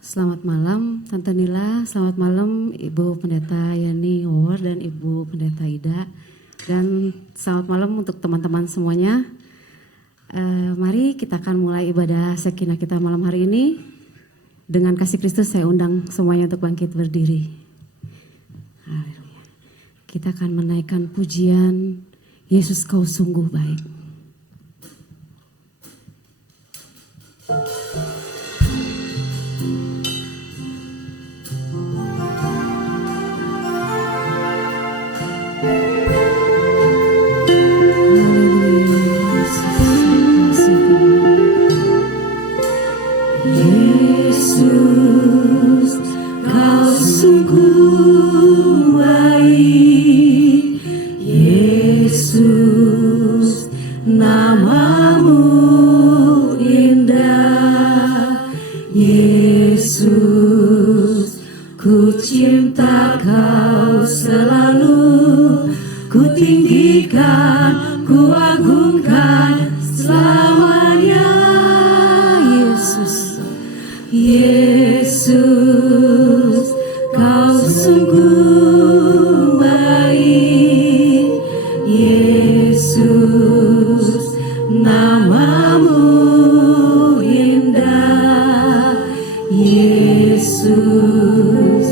Selamat malam Tante Nila, selamat malam Ibu Pendeta Yani Howard dan Ibu Pendeta Ida. Dan selamat malam untuk teman-teman semuanya. Mari kita akan mulai ibadah Sekinah kita malam hari ini. Dengan kasih Kristus saya undang semuanya untuk bangkit berdiri. Haleluya. Kita akan menaikkan pujian Yesus kau sungguh baik. Yesus, kau sungguh baik. Yesus, namamu indah. Yesus, ku cinta kau selalu. Ku tinggikan, ku agungkan selamanya. Yesus, kau sungguh baik. Yesus, namamu indah. Yesus,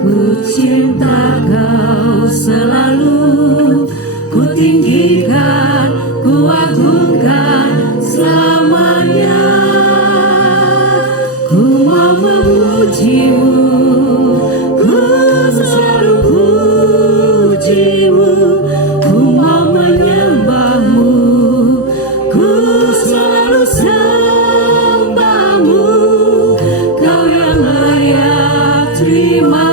ku cinta kau selalu. Ku tinggikan, ku agungkan selamanya. Ku mau memujimu, ku selalu pujimu. Ku mau menyembahmu, ku selalu sembahmu. Kau yang layak terima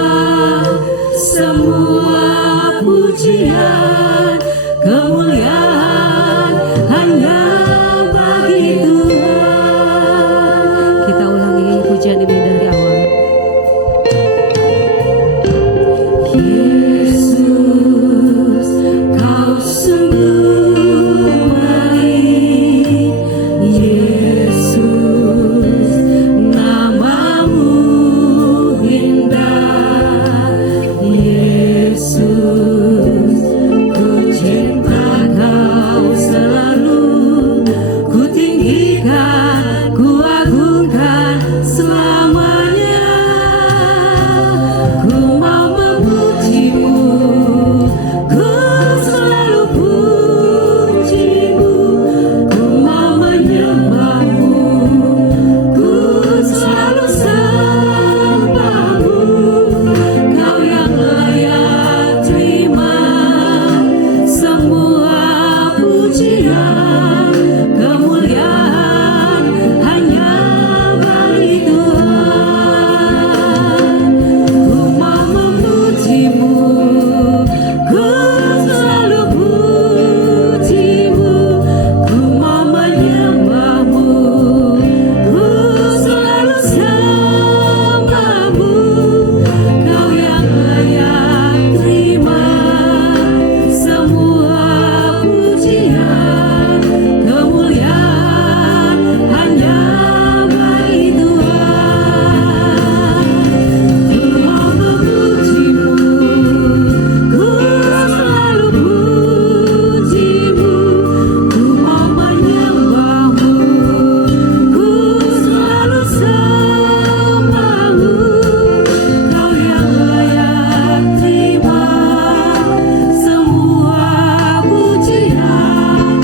semua pujian, kemuliaan hanya bagi Tuhan. Kita ulangi pujian ini dari awal. Yesus, kau sungguh baik. Yesus, namamu indah. Yesus, ku cinta kau selalu. Ku tinggikan, ku agungkan selamanya. Ku mau memujimu, ku selalu pujimu. Ku mau menyembahmu, ku selalu sembahmu. Kau yang layak terima semua pujian, kemuliaan hanya bagi Tuhan. Ku mau memujimu, ku selalu pujimu. Ku mau menyembahmu, ku selalu sembahmu. Kau yang layak terima semua pujian, kemuliaan hanya bagi Tuhan. Ku mau memujimu, ku selalu pujimu. Ku mau menyembahmu, ku selalu sembahmu. Kau yang layak terima semua pujian,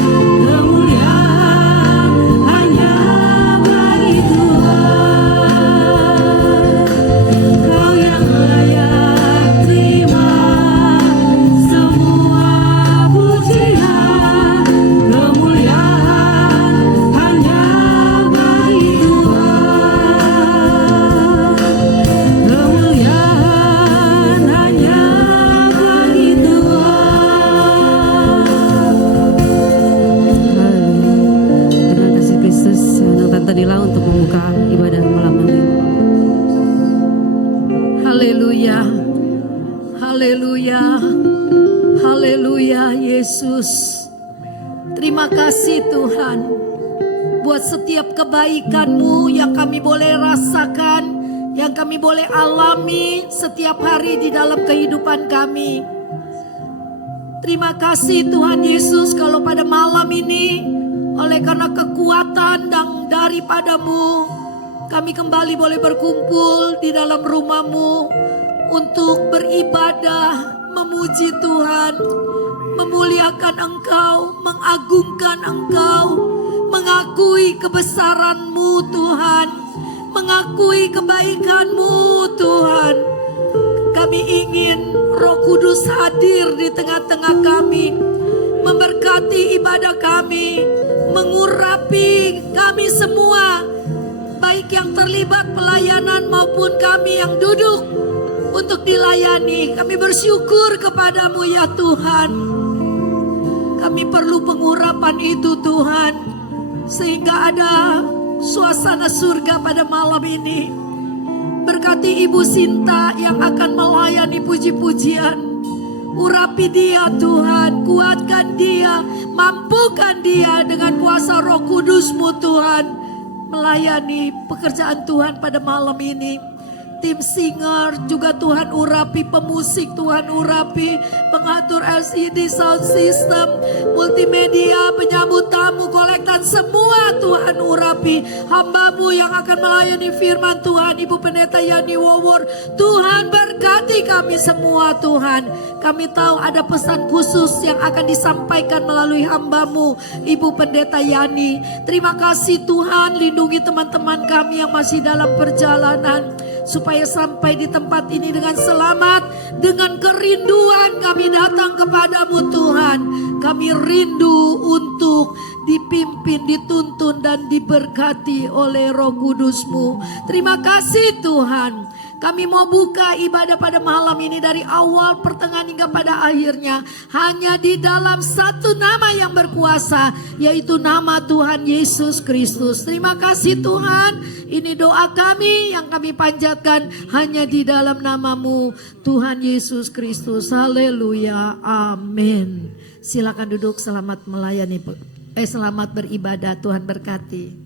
kemuliaan hanya bagi Tuhan. Kau yang layak terima semua pujian, kemuliaan hanya bagi Tuhan. Kemuliaan hanya bagi Tuhan. Dengan kasih Kristus saya undang Tante Nila untuk membuka ibadah malam nanti. Haleluya, haleluya, haleluya. Yesus, terima kasih Tuhan buat setiap kebaikan-Mu yang kami boleh rasakan yang kami boleh alami setiap hari di dalam kehidupan kami. Terima kasih Tuhan Yesus kalau pada malam ini oleh karena kekuatan dan daripadamu kami kembali boleh berkumpul di dalam rumah-Mu untuk beribadah, memuji Tuhan, memuliakan Engkau, mengagungkan Engkau, mengakui kebesaran-Mu Tuhan, mengakui kebaikan-Mu Tuhan. Kami ingin Roh Kudus hadir di tengah-tengah kami, memberkati ibadah kami, mengurapi kami semua, baik yang terlibat pelayanan maupun kami yang duduk untuk dilayani. Kami bersyukur kepadamu ya Tuhan. Kami perlu pengurapan itu Tuhan, sehingga ada suasana surga pada malam ini. Berkati Ibu Sinta yang akan melayani puji-pujian. Urapi dia Tuhan, kuatkan dia, mampukan dia dengan kuasa Roh Kudus-Mu Tuhan, melayani pekerjaan Tuhan pada malam ini. Tim singer juga Tuhan urapi, pemusik Tuhan urapi, pengatur LCD sound system, multimedia, penyambut tamu, kolektan, semua Tuhan urapi. Hamba-Mu yang akan melayani firman Tuhan, Ibu Pendeta Yani Wawor, Tuhan berkati kami semua Tuhan. Kami tahu ada pesan khusus yang akan disampaikan melalui hamba-Mu, Ibu Pendeta Yani. Terima kasih Tuhan, lindungi teman-teman kami yang masih dalam perjalanan, supaya sampai di tempat ini dengan selamat. Dengan kerinduan kami datang kepadamu Tuhan. Kami rindu untuk dipimpin, dituntun dan diberkati oleh Roh Kudus-Mu. Terima kasih Tuhan. Kami mau buka ibadah pada malam ini dari awal, pertengahan hingga pada akhirnya hanya di dalam satu nama yang berkuasa, yaitu nama Tuhan Yesus Kristus. Terima kasih Tuhan. Ini doa kami yang kami panjatkan hanya di dalam nama-Mu Tuhan Yesus Kristus. Haleluya. Amin. Silakan duduk, selamat melayani, selamat beribadah. Tuhan berkati.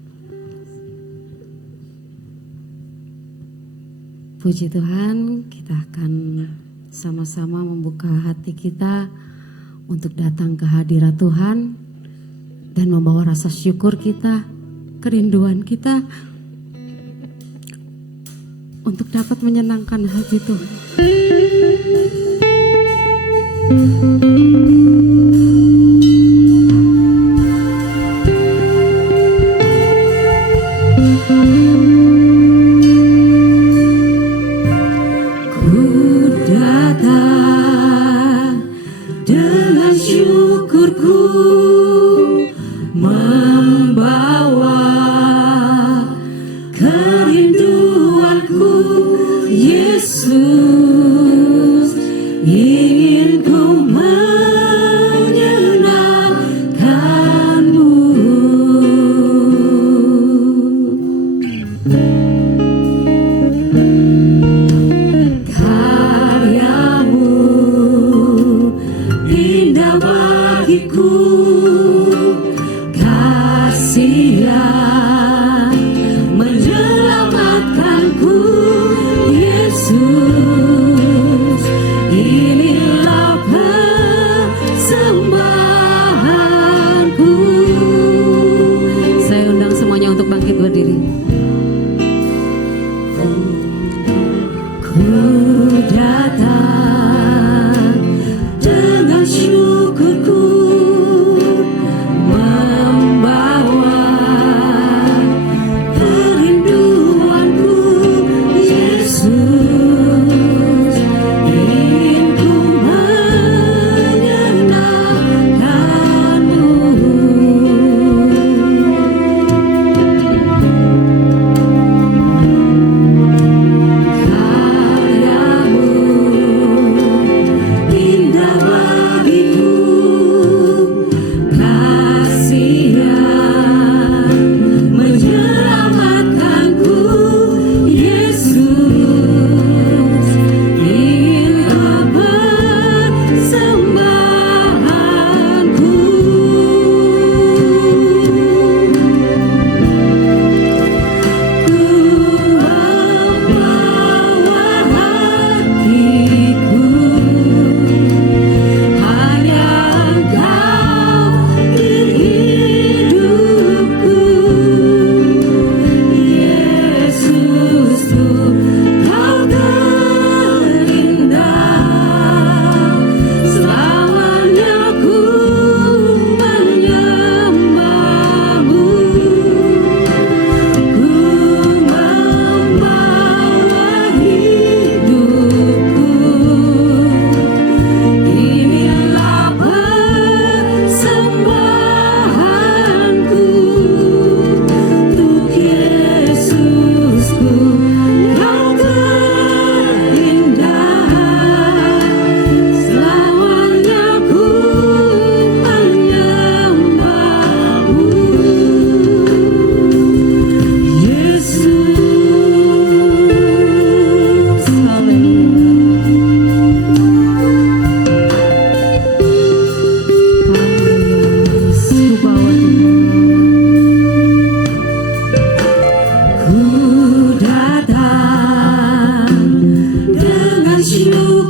Puji Tuhan, kita akan sama-sama membuka hati kita untuk datang ke hadirat Tuhan dan membawa rasa syukur kita, kerinduan kita untuk dapat menyenangkan hati Tuhan.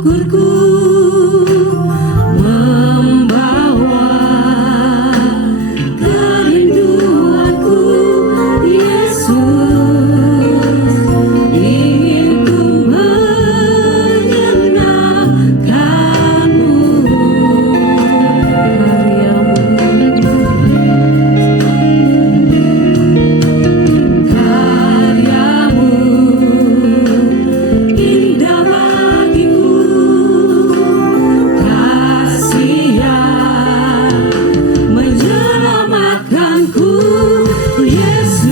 syukurku membawa kerinduanku, Yesus, ingin ku menyenangkanmu. Karyamu indah bagiku, kasih yang menyelamatkanku, Yesus,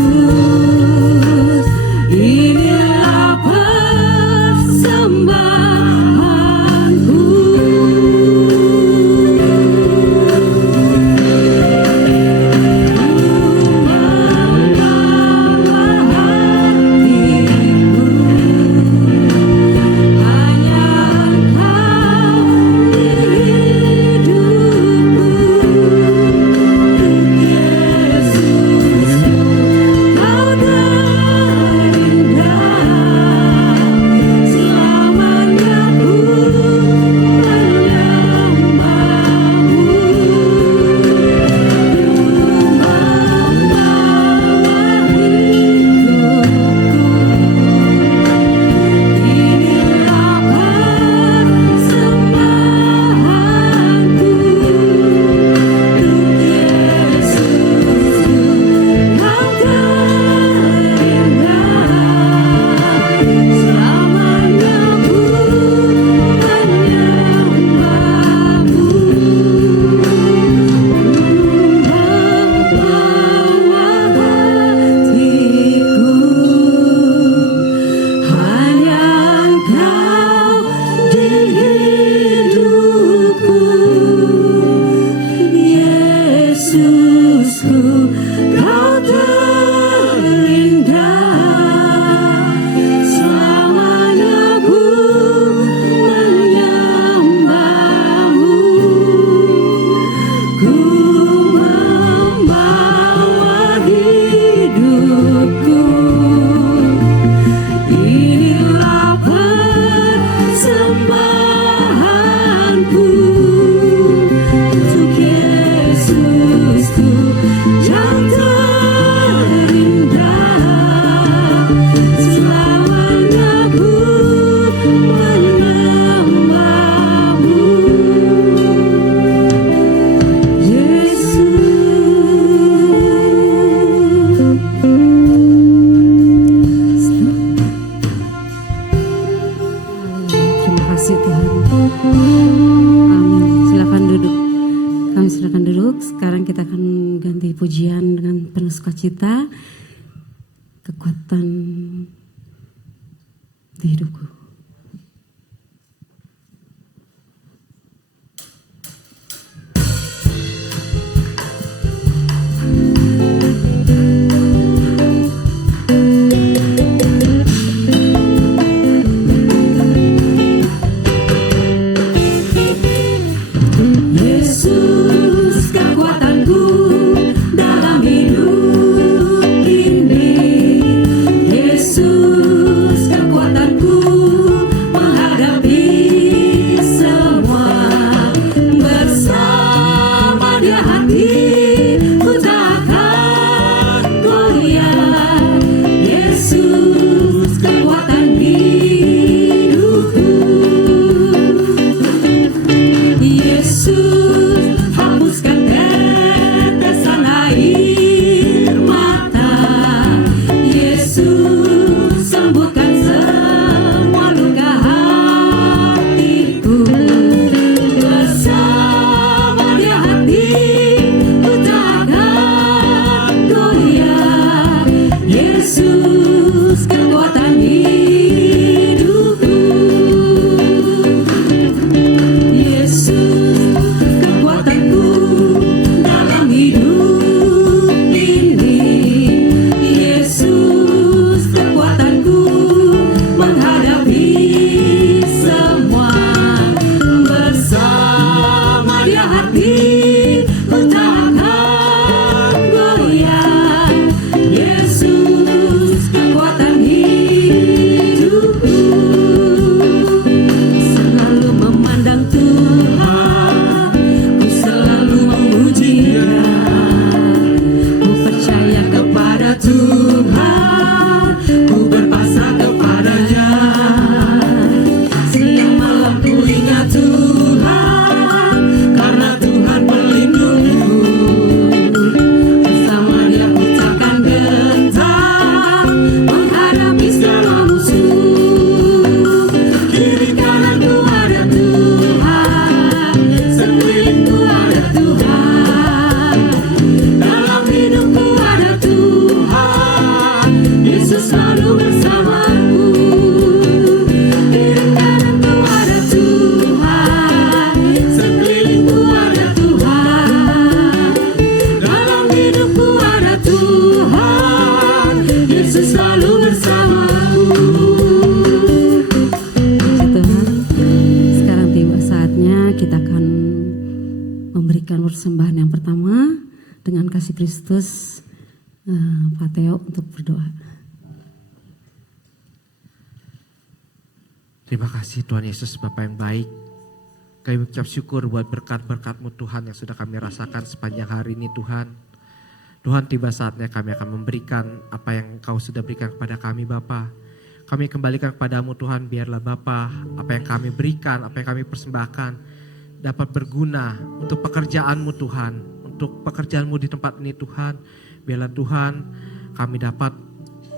inilah persembahanku. Yesusku, kau terindah, selamanya ku menyembahmu. Ku membawa hidupku, inilah persembahanku untuk Yesusku yang terindah, selamanya ku menyembahmu, Yesus. Terima kasih Tuhan. Amin. Silakan duduk. Kami silakan duduk. Sekarang kita akan ganti pujian dengan penuh sukacita. Kekuatan di hidupku. Yesus, kekuatanku dalam hidup ini. Yesus, kekuatanku menghadapi semua. Bersama Dia hatiku takkan goyah. Yesus, kekuatan hidupku. Yesus, hapuskan tetesan air mata. Yesus, sembuhkan semua luka hatiku. Bersama Dia hatiku takkan goyah. Yesus, kekuatan hidupku. Yesus, kekuatanku dalam hidup ini. Yesus, kekuatanku menghadapi semua. Bersama Dia hatiku takkan goyah. Yesus, kekuatan hidupku. Selalu kasih Kristus. Pak Theo untuk berdoa. Terima kasih Tuhan Yesus, Bapa yang baik. Kami mengucap syukur buat berkat-berkat-Mu Tuhan yang sudah kami rasakan sepanjang hari ini Tuhan. Tuhan, tiba saatnya kami akan memberikan apa yang Kau sudah berikan kepada kami Bapa. Kami kembalikan kepadamu Tuhan, biarlah Bapa apa yang kami berikan, apa yang kami persembahkan dapat berguna untuk pekerjaan-Mu Tuhan. Untuk pekerjaan-Mu di tempat ini Tuhan. Biarlah Tuhan kami dapat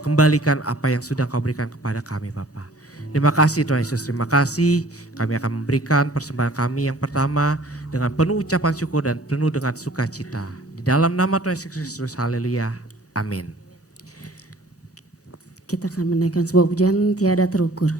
kembalikan apa yang sudah Kau berikan kepada kami Bapa. Terima kasih Tuhan Yesus, terima kasih. Kami akan memberikan persembahan kami yang pertama dengan penuh ucapan syukur dan penuh dengan sukacita. Di dalam nama Tuhan Yesus Kristus, haleluya, amin. Kita akan menaikkan sebuah pujian tiada terukur.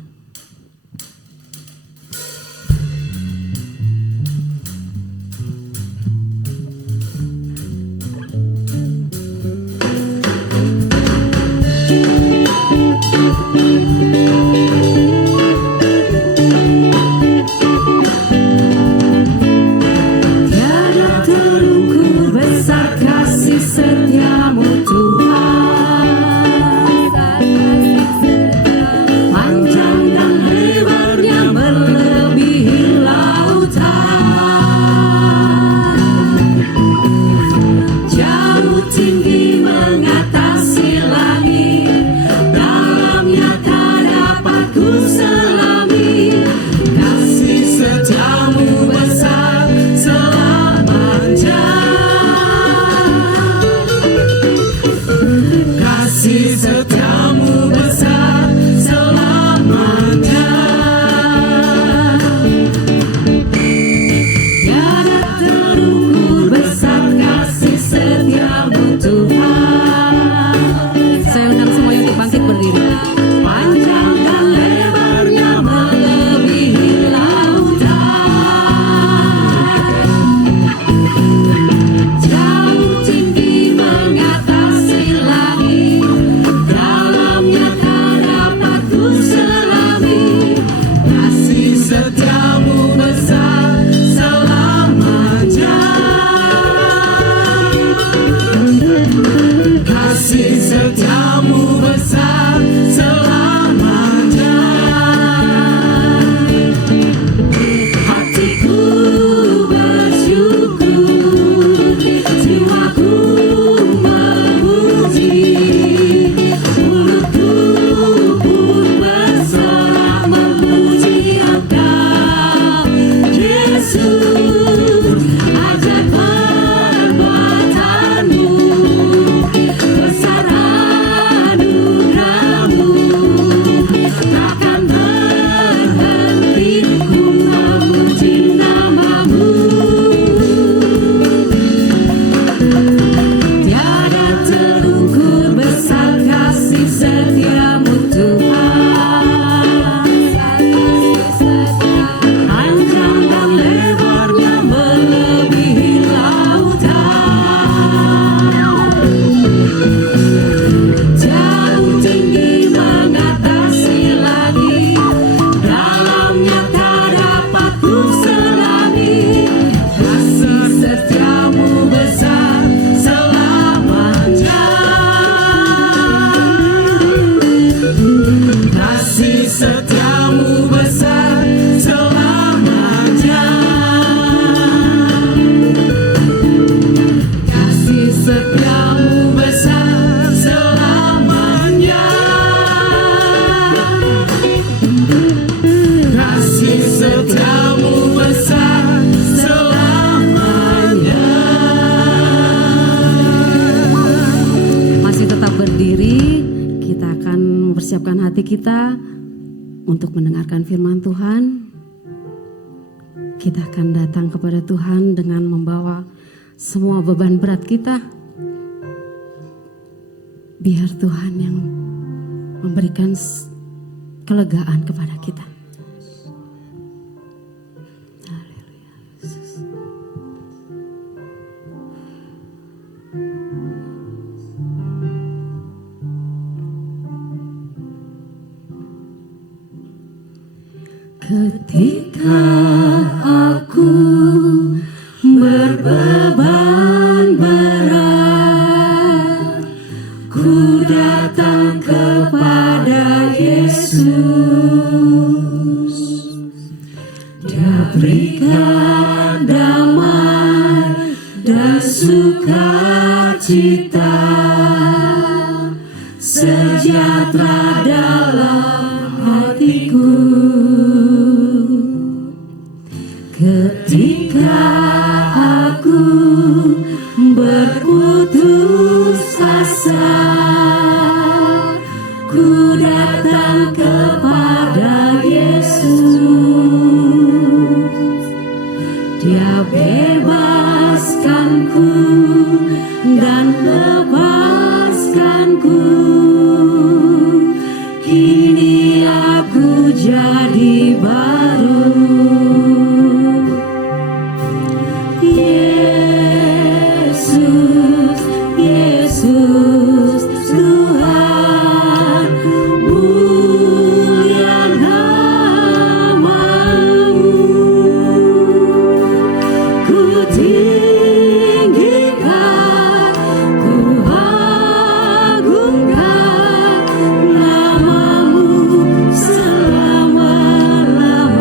Kita untuk mendengarkan firman Tuhan. Kita akan datang kepada Tuhan dengan membawa semua beban berat kita. Biar Tuhan yang memberikan kelegaan kepada kita. Ketika aku berbeban berat, Dia berikan damai dan sukacita, sejahtera dalam hatiku. Ketika aku berputus asa, ku datang kepada Yesus. Dia bebaskanku dan lepaskanku. Kini aku jadi baru. Yesus, Yesus, Tuhan, mulia nama-Mu. Ku tinggikan, ku agungkan nama-Mu selama-lamanya.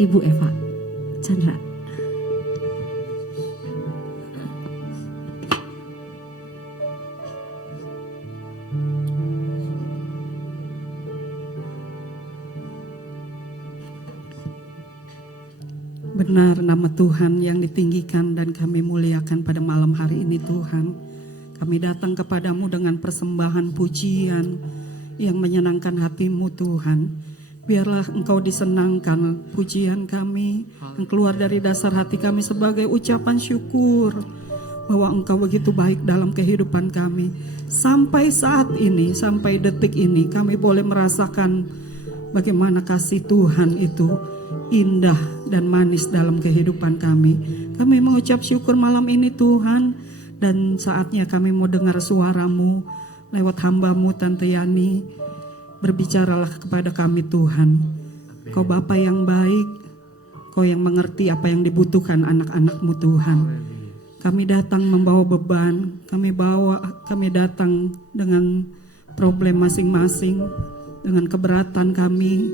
Ibu Eva Chandra. Benar nama Tuhan yang ditinggikan dan kami muliakan pada malam hari ini Tuhan. Kami datang kepadamu dengan persembahan pujian yang menyenangkan hatimu Tuhan. Biarlah Engkau disenangkan pujian kami yang keluar dari dasar hati kami sebagai ucapan syukur bahwa Engkau begitu baik dalam kehidupan kami. Sampai saat ini, sampai detik ini kami boleh merasakan bagaimana kasih Tuhan itu indah dan manis dalam kehidupan kami. Kami mengucap syukur malam ini Tuhan, dan saatnya kami mau dengar suara-Mu lewat hamba-Mu Tante Yani. Berbicaralah kepada kami Tuhan. Kau Bapa yang baik, Kau yang mengerti apa yang dibutuhkan anak-anak-Mu Tuhan. Kami datang membawa beban, kami datang dengan problem masing-masing, dengan keberatan kami.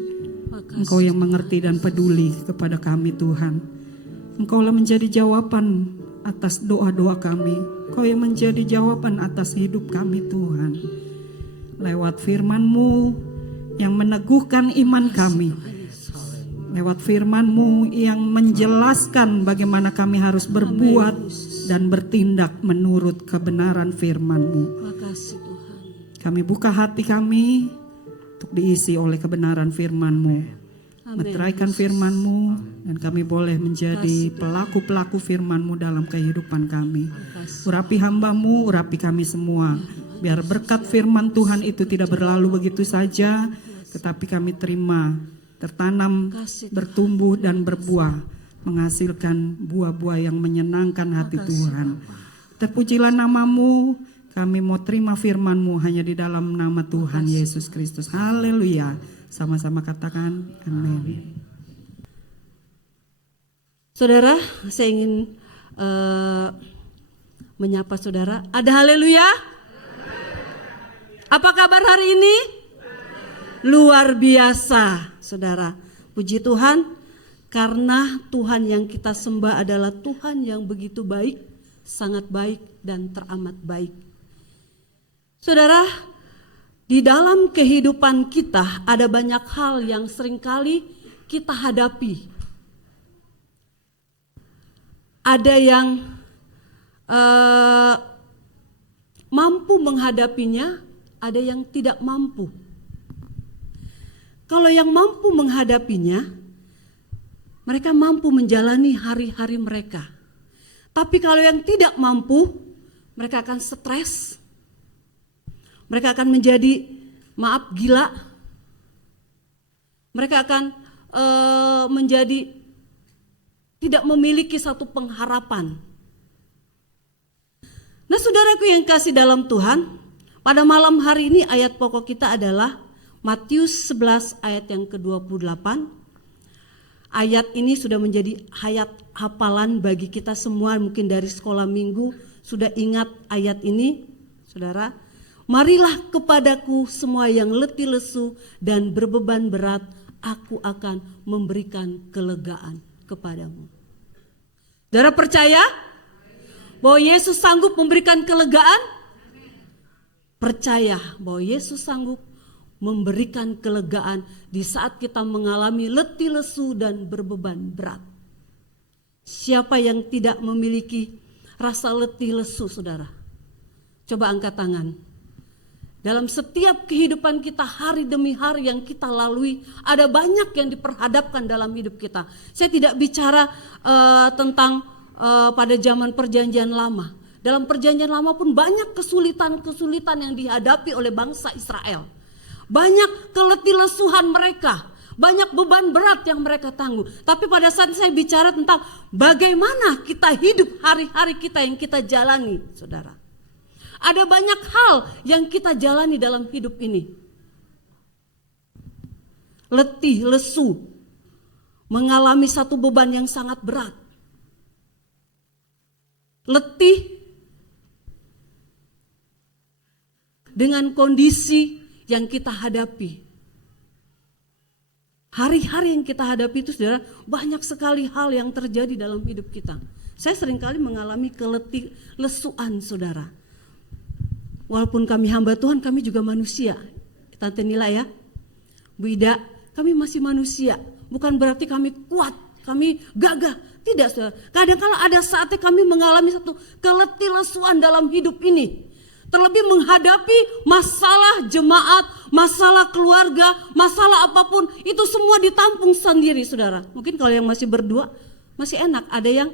Engkau yang mengerti dan peduli kepada kami Tuhan. Engkaulah menjadi jawaban atas doa-doa kami. Engkau yang menjadi jawaban atas hidup kami Tuhan. Lewat firman-Mu yang meneguhkan iman kami. Lewat firman-Mu yang menjelaskan bagaimana kami harus berbuat dan bertindak menurut kebenaran firman-Mu. Kami buka hati kami untuk diisi oleh kebenaran firman-Mu. Meteraikan firman-Mu dan kami boleh menjadi pelaku-pelaku firman-Mu dalam kehidupan kami. Urapi hamba-Mu, urapi kami semua. Biar berkat firman Tuhan itu tidak berlalu begitu saja, tetapi kami terima, tertanam, bertumbuh dan berbuah, menghasilkan buah-buah yang menyenangkan hati Tuhan. Terpujilah nama-Mu. Kami mau terima firman-Mu hanya di dalam nama Tuhan Yesus Kristus. Haleluya. Sama-sama katakan amin. Saudara, saya ingin menyapa saudara. Ada haleluya? Apa kabar hari ini? Luar biasa, saudara. Puji Tuhan, karena Tuhan yang kita sembah adalah Tuhan yang begitu baik, sangat baik dan teramat baik. Saudara, di dalam kehidupan kita ada banyak hal yang seringkali kita hadapi. Ada yang mampu menghadapinya, ada yang tidak mampu. Kalau yang mampu menghadapinya, mereka mampu menjalani hari-hari mereka. Tapi kalau yang tidak mampu, mereka akan stres. Mereka akan menjadi, gila. Mereka akan menjadi tidak memiliki satu pengharapan. Nah saudaraku yang kasih dalam Tuhan, pada malam hari ini ayat pokok kita adalah Matius 11 ayat yang ke-28. Ayat ini sudah menjadi ayat hafalan bagi kita semua, mungkin dari sekolah minggu sudah ingat ayat ini, saudara. Marilah kepadaku semua yang letih lesu dan berbeban berat, aku akan memberikan kelegaan kepadamu. Saudara percaya bahwa Yesus sanggup memberikan kelegaan? Percaya bahwa Yesus sanggup memberikan kelegaan di saat kita mengalami letih lesu dan berbeban berat. Siapa yang tidak memiliki rasa letih lesu, saudara? Coba angkat tangan. Dalam setiap kehidupan kita hari demi hari yang kita lalui, ada banyak yang diperhadapkan dalam hidup kita. Saya tidak bicara tentang pada zaman perjanjian lama. Dalam perjanjian lama pun banyak kesulitan-kesulitan yang dihadapi oleh bangsa Israel. Banyak keletih lesuhan mereka, banyak beban berat yang mereka tanggung. Tapi pada saat saya bicara tentang bagaimana kita hidup hari-hari kita yang kita jalani, saudara. Ada banyak hal yang kita jalani dalam hidup ini. Letih, lesu, mengalami satu beban yang sangat berat. Letih dengan kondisi yang kita hadapi. hari-hari yang kita hadapi itu saudara, banyak sekali hal yang terjadi dalam hidup kita. Saya seringkali mengalami lesuan saudara. Walaupun kami hamba Tuhan, kami juga manusia. Tante Nila ya, Bu Ida, kami masih manusia. Bukan berarti kami kuat, kami gagah. Tidak saudara, kadang-kala ada saatnya kami mengalami satu lesuan dalam hidup ini. Terlebih menghadapi masalah jemaat, masalah keluarga, masalah apapun, itu semua ditampung sendiri saudara. Mungkin kalau yang masih berdua, masih enak, ada yang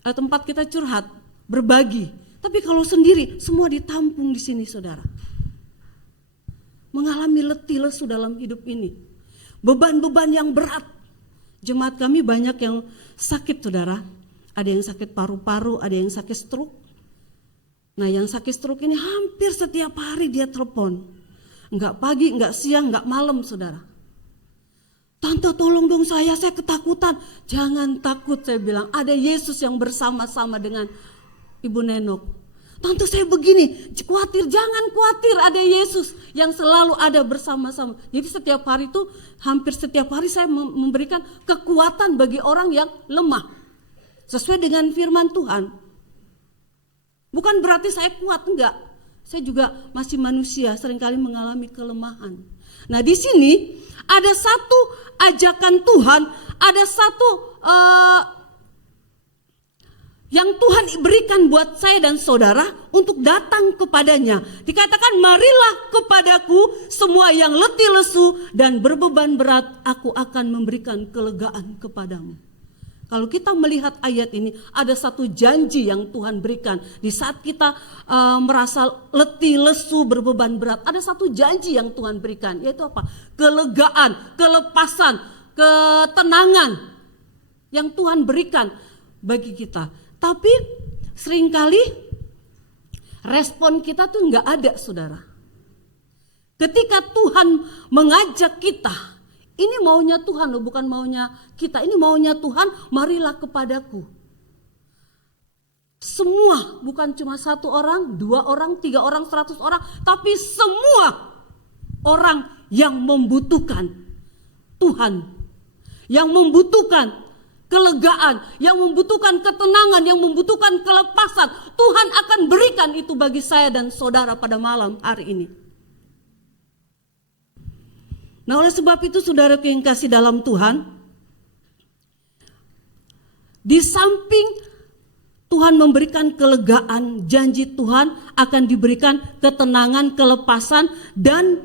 tempat kita curhat, berbagi. Tapi kalau sendiri, semua ditampung di sini saudara. Mengalami letih lesu dalam hidup ini. Beban-beban yang berat. Jemaat kami banyak yang sakit saudara. Ada yang sakit paru-paru, ada yang sakit stroke. Nah yang sakit stroke ini hampir setiap hari dia telepon. Enggak pagi, enggak siang, enggak malam saudara. Tante tolong dong saya ketakutan. Jangan takut saya bilang, ada Yesus yang bersama-sama dengan Ibu Nenok. Tante saya begini, khawatir, jangan khawatir, ada Yesus yang selalu ada bersama-sama. Jadi setiap hari itu, hampir setiap hari saya memberikan kekuatan bagi orang yang lemah. Sesuai dengan firman Tuhan. Bukan berarti saya kuat, enggak. Saya juga masih manusia, seringkali mengalami kelemahan. Nah di sini ada satu ajakan Tuhan, ada satu yang Tuhan berikan buat saya dan saudara untuk datang kepadanya. Dikatakan, marilah kepadaku semua yang letih lesu dan berbeban berat, aku akan memberikan kelegaan kepadamu. Kalau kita melihat ayat ini, ada satu janji yang Tuhan berikan. Di saat kita merasa letih, lesu, berbeban berat, ada satu janji yang Tuhan berikan. Yaitu apa? Kelegaan, kelepasan, ketenangan yang Tuhan berikan bagi kita. Tapi seringkali respon kita tuh nggak ada saudara. Ketika Tuhan mengajak kita, ini maunya Tuhan loh, bukan maunya kita. Ini maunya Tuhan, marilah kepadaku. Semua, bukan cuma 1 orang, 2 orang, 3 orang, 100 orang. Tapi semua orang yang membutuhkan Tuhan. Yang membutuhkan kelegaan, yang membutuhkan ketenangan, yang membutuhkan kelepasan. Tuhan akan berikan itu bagi saya dan saudara pada malam hari ini. Nah oleh sebab itu saudara yang kasih dalam Tuhan, di samping Tuhan memberikan kelegaan, janji Tuhan akan diberikan ketenangan, kelepasan, dan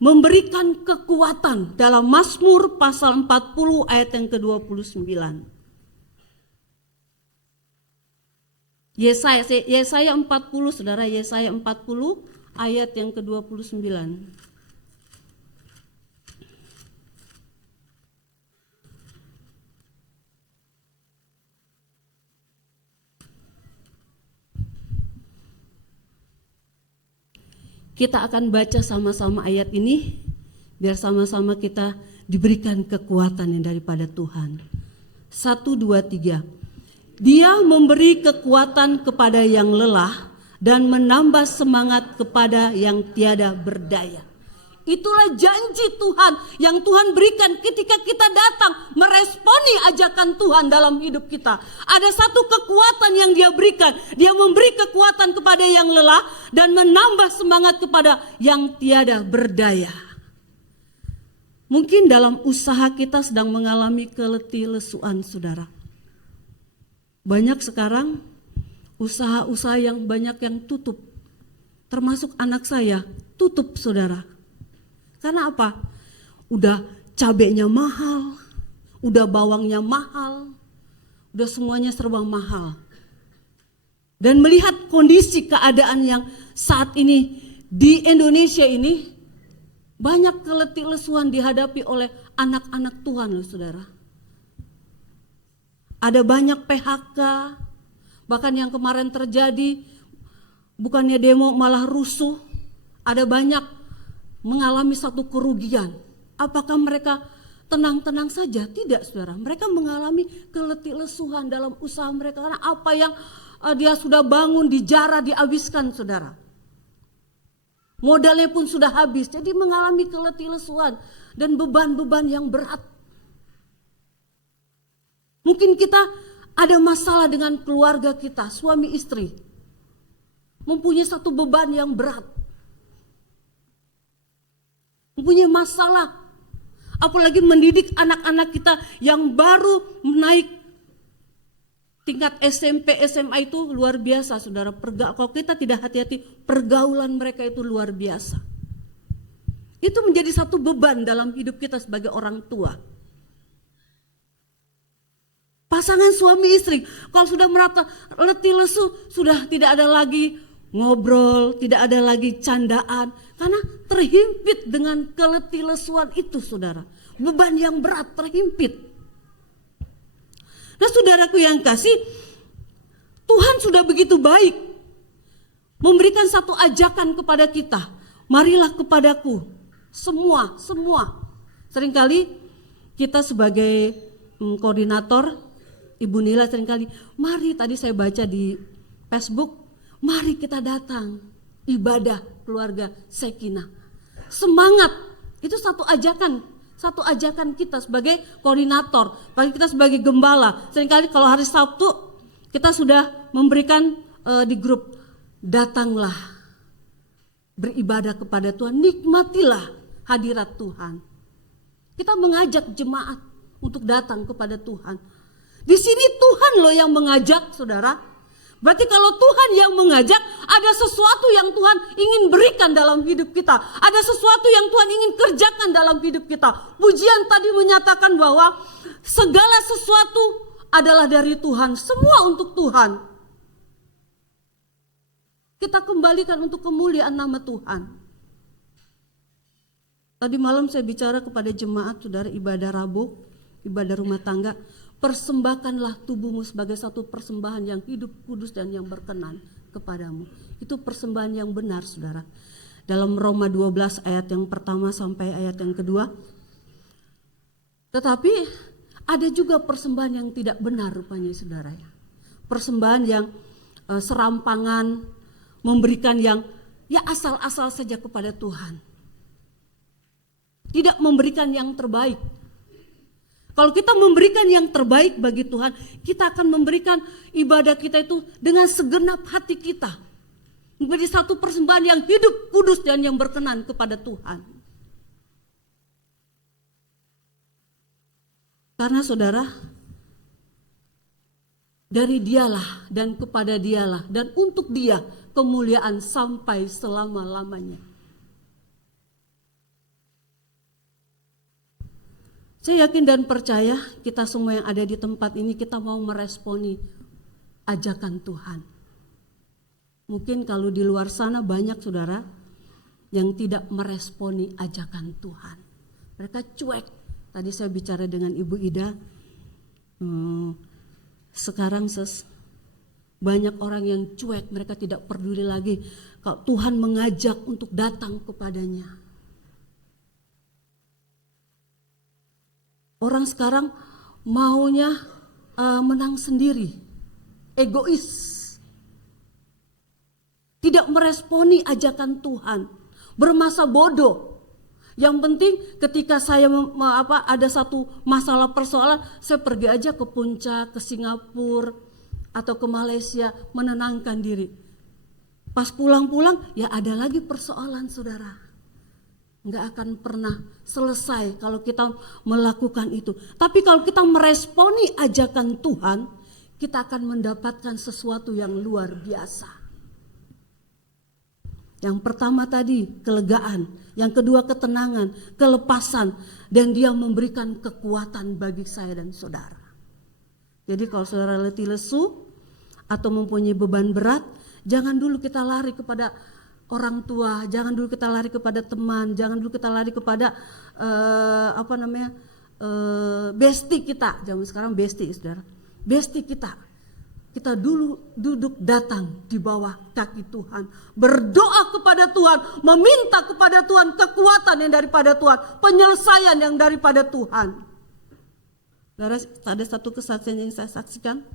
memberikan kekuatan dalam Mazmur pasal 40 ayat yang ke-29. Yesaya 40 saudara, Yesaya 40 ayat yang ke-29. Kita akan baca sama-sama ayat ini, biar sama-sama kita diberikan kekuatan yang daripada Tuhan. 1, 2, 3. Dia memberi kekuatan kepada yang lelah dan menambah semangat kepada yang tiada berdaya. Itulah janji Tuhan yang Tuhan berikan ketika kita datang meresponi ajakan Tuhan dalam hidup kita. Ada satu kekuatan yang dia berikan. Dia memberi kekuatan kepada yang lelah dan menambah semangat kepada yang tiada berdaya. Mungkin dalam usaha kita sedang mengalami keletih lesuan saudara. Banyak sekarang usaha-usaha yang banyak yang tutup. Termasuk anak saya tutup saudara. Karena apa? Udah cabenya mahal, udah bawangnya mahal, udah semuanya serba mahal. Dan melihat kondisi keadaan yang saat ini di Indonesia ini, banyak keletih lesuan dihadapi oleh anak-anak Tuhan loh saudara. Ada banyak PHK, bahkan yang kemarin terjadi bukannya demo malah rusuh, ada banyak mengalami satu kerugian. Apakah mereka tenang-tenang saja? Tidak saudara, mereka mengalami keletih lesuhan dalam usaha mereka. Karena apa yang dia sudah bangun, dijarah, dihabiskan saudara. Modalnya pun sudah habis, jadi mengalami keletih lesuhan. dan beban-beban yang berat. Mungkin kita ada masalah dengan keluarga kita, suami istri. Mempunyai satu beban yang berat. Mempunyai masalah. Apalagi mendidik anak-anak kita yang baru naik tingkat SMP, SMA itu luar biasa, saudara. Kalau kita tidak hati-hati, pergaulan mereka itu luar biasa. Itu menjadi satu beban dalam hidup kita sebagai orang tua. Pasangan suami istri, kalau sudah merata letih lesu, sudah tidak ada lagi ngobrol, tidak ada lagi candaan. Karena terhimpit dengan keletih lesuan itu, saudara. Beban yang berat terhimpit. Nah, saudaraku yang kasih, Tuhan sudah begitu baik memberikan satu ajakan kepada kita. Marilah kepadaku, semua. Seringkali kita sebagai koordinator, Ibu Nila seringkali, mari tadi saya baca di Facebook, mari kita datang ibadah keluarga Sekinah. Semangat, itu satu ajakan kita sebagai koordinator, bagi kita sebagai gembala. Seringkali kalau hari Sabtu kita sudah memberikan di grup, datanglah beribadah kepada Tuhan, nikmatilah hadirat Tuhan. Kita mengajak jemaat untuk datang kepada Tuhan. Di sini Tuhan loh yang mengajak, saudara. Berarti kalau Tuhan yang mengajak, ada sesuatu yang Tuhan ingin berikan dalam hidup kita. Ada sesuatu yang Tuhan ingin kerjakan dalam hidup kita. Pujian tadi menyatakan bahwa segala sesuatu adalah dari Tuhan, semua untuk Tuhan. Kita kembalikan untuk kemuliaan nama Tuhan. Tadi malam saya bicara kepada jemaat, saudara, ibadah Rabu, ibadah rumah tangga. Persembahkanlah tubuhmu sebagai satu persembahan yang hidup, kudus, dan yang berkenan kepadamu. Itu persembahan yang benar, saudara. Dalam Roma 12 ayat yang pertama sampai ayat yang kedua. Tetapi ada juga persembahan yang tidak benar rupanya, saudara. Persembahan yang serampangan, memberikan yang ya asal-asal saja kepada Tuhan. Tidak memberikan yang terbaik. Kalau kita memberikan yang terbaik bagi Tuhan, kita akan memberikan ibadah kita itu dengan segenap hati kita. Menjadi satu persembahan yang hidup, kudus, dan yang berkenan kepada Tuhan. Karena saudara, dari Dialah dan kepada Dialah dan untuk Dia kemuliaan sampai selama-lamanya. Saya yakin dan percaya kita semua yang ada di tempat ini, kita mau meresponi ajakan Tuhan. Mungkin kalau di luar sana banyak saudara yang tidak meresponi ajakan Tuhan. Mereka cuek. Tadi saya bicara dengan Ibu Ida, sekarang banyak orang yang cuek, mereka tidak peduli lagi kalau Tuhan mengajak untuk datang kepadanya. Orang sekarang maunya menang sendiri, egois. Tidak meresponi ajakan Tuhan, bermasa bodoh. Yang penting ketika saya ada satu masalah persoalan, saya pergi aja ke Puncak, ke Singapura, atau ke Malaysia, menenangkan diri. Pas pulang-pulang, ya ada lagi persoalan, saudara. Nggak akan pernah selesai kalau kita melakukan itu. Tapi kalau kita meresponi ajakan Tuhan, kita akan mendapatkan sesuatu yang luar biasa. Yang pertama tadi kelegaan, yang kedua ketenangan, kelepasan, dan Dia memberikan kekuatan bagi saya dan saudara. Jadi kalau saudara letih lesu atau mempunyai beban berat, jangan dulu kita lari kepada orang tua, jangan dulu kita lari kepada teman, jangan dulu kita lari kepada bestie kita. Zaman sekarang bestie, saudara. Bestie kita. Kita dulu duduk datang di bawah kaki Tuhan, berdoa kepada Tuhan, meminta kepada Tuhan kekuatan yang daripada Tuhan, penyelesaian yang daripada Tuhan. Saudara, ada satu kesaksian yang saya saksikan.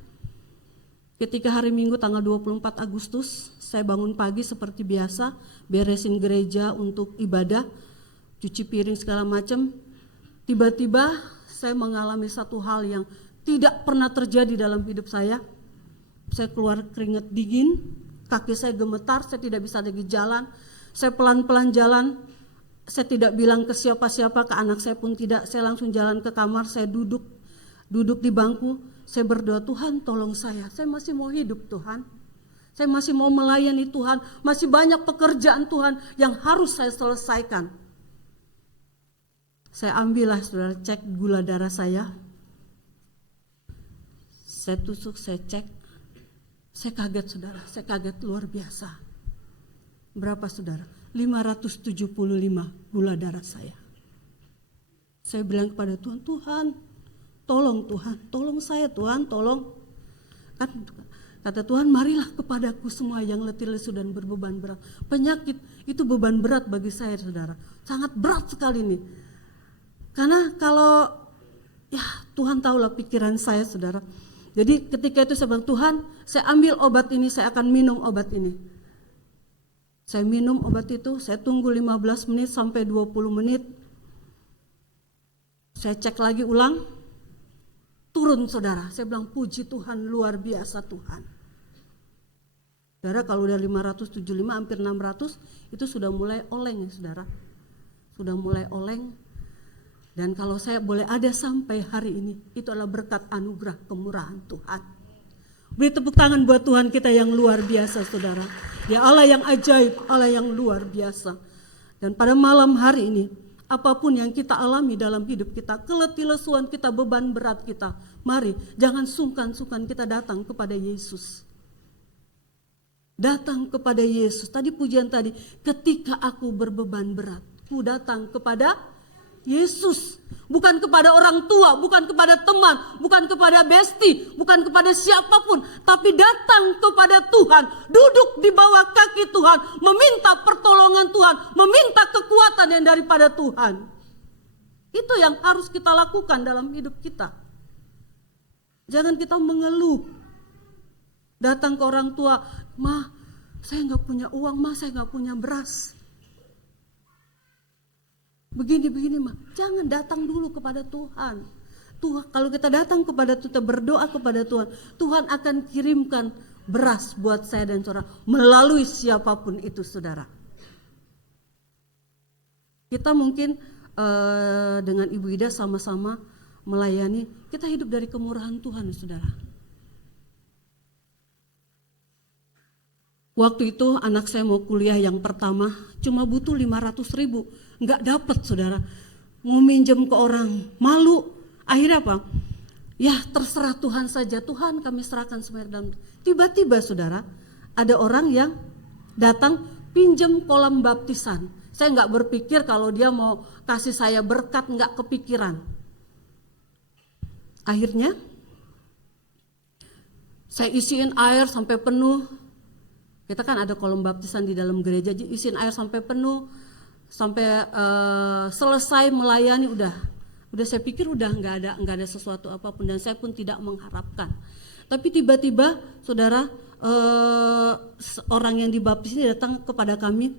Ketika hari Minggu tanggal 24 Agustus, saya bangun pagi seperti biasa, beresin gereja untuk ibadah, cuci piring segala macam. tiba-tiba saya mengalami satu hal yang tidak pernah terjadi dalam hidup saya. Saya keluar keringat dingin, kaki saya gemetar, saya tidak bisa lagi jalan. Saya pelan-pelan jalan, saya tidak bilang ke siapa-siapa, ke anak saya pun tidak. Saya langsung jalan ke kamar, saya duduk di bangku. Saya berdoa, Tuhan tolong saya masih mau hidup Tuhan. Saya masih mau melayani Tuhan, masih banyak pekerjaan Tuhan yang harus saya selesaikan. Saya ambillah saudara, cek gula darah saya. Saya tusuk, saya cek. Saya kaget saudara, saya kaget luar biasa. Berapa saudara? 575 gula darah saya. Saya bilang kepada Tuhan, Tuhan, tolong saya Tuhan, tolong. Kata Tuhan, marilah kepadaku semua yang letih lesu dan berbeban berat. Penyakit itu beban berat bagi saya saudara, sangat berat sekali nih. Karena kalau ya Tuhan tahulah pikiran saya saudara. Jadi ketika itu saya bilang, Tuhan saya ambil obat ini, saya akan minum obat ini. Saya minum obat itu, saya tunggu 15 menit sampai 20 menit. Saya cek lagi ulang, turun saudara. Saya bilang puji Tuhan, luar biasa Tuhan. Saudara kalau udah 575 hampir 600 itu sudah mulai oleng ya saudara. Sudah mulai oleng. Dan kalau saya boleh ada sampai hari ini, itu adalah berkat anugerah kemurahan Tuhan. Beri tepuk tangan buat Tuhan kita yang luar biasa saudara. Ya Allah yang ajaib, Allah yang luar biasa. Dan pada malam hari ini, apapun yang kita alami dalam hidup kita, keletih lesuan kita, beban berat kita, mari jangan sungkan-sungkan kita datang kepada Yesus. Datang kepada Yesus. Tadi pujian tadi, ketika aku berbeban berat, ku datang kepada Yesus, bukan kepada orang tua, bukan kepada teman, bukan kepada besti, bukan kepada siapapun, tapi datang kepada Tuhan, duduk di bawah kaki Tuhan, meminta pertolongan Tuhan, meminta kekuatan yang daripada Tuhan. Itu yang harus kita lakukan dalam hidup kita. Jangan kita mengeluh, datang ke orang tua, "Ma, saya nggak punya uang, ma, saya nggak punya beras. Begini mah." Jangan datang dulu kepada Tuhan. Tuhan, kalau kita datang kepada Tuhan, kita berdoa kepada Tuhan, Tuhan akan kirimkan beras buat saya dan saudara melalui siapapun itu saudara. Kita mungkin dengan Ibu Ida sama-sama melayani, kita hidup dari kemurahan Tuhan saudara. Waktu itu anak saya mau kuliah yang pertama cuma butuh 500.000, nggak dapet saudara. Mau minjem ke orang, malu. Akhirnya apa? Ya terserah Tuhan saja, Tuhan kami serahkan semuanya dalam. Tiba-tiba saudara, ada orang yang datang pinjam kolam baptisan. Saya nggak berpikir kalau dia mau kasih saya berkat, nggak kepikiran. Akhirnya saya isiin air sampai penuh. Kita kan ada kolam baptisan di dalam gereja, isiin air sampai penuh, sampai selesai melayani udah saya pikir udah nggak ada sesuatu apapun dan saya pun tidak mengharapkan. Tapi tiba-tiba saudara orang yang dibaptis ini datang kepada kami,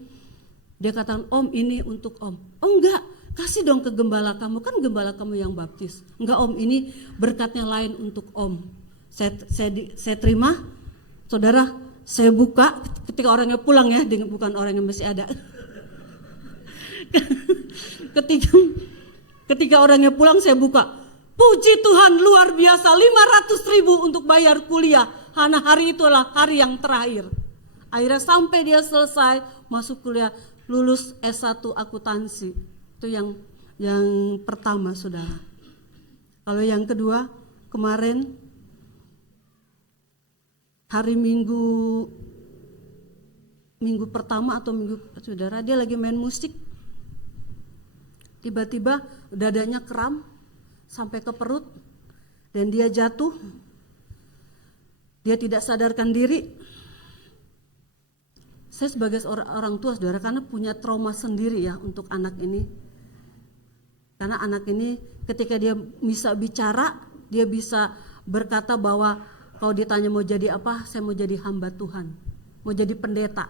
dia katakan, "Om ini untuk Om." "Oh enggak, kasih dong ke gembala kamu, kan gembala kamu yang baptis." "Enggak Om, ini berkatnya lain untuk Om." Saya terima, saudara. Saya buka ketika orangnya pulang ya, bukan orang yang masih ada. Ketika orangnya pulang saya buka. Puji Tuhan luar biasa, 500.000 untuk bayar kuliah. Karena hari itu adalah hari yang terakhir. Akhirnya sampai dia selesai masuk kuliah, lulus S1 akuntansi. Itu yang pertama saudara. Kalau yang kedua kemarin hari minggu pertama atau minggu saudara, dia lagi main musik. Tiba-tiba dadanya kram sampai ke perut dan dia jatuh. Dia tidak sadarkan diri. Saya sebagai orang tua saudara, karena punya trauma sendiri ya untuk anak ini. Karena anak ini ketika dia bisa bicara, dia bisa berkata bahwa kalau ditanya mau jadi apa, saya mau jadi hamba Tuhan, mau jadi pendeta.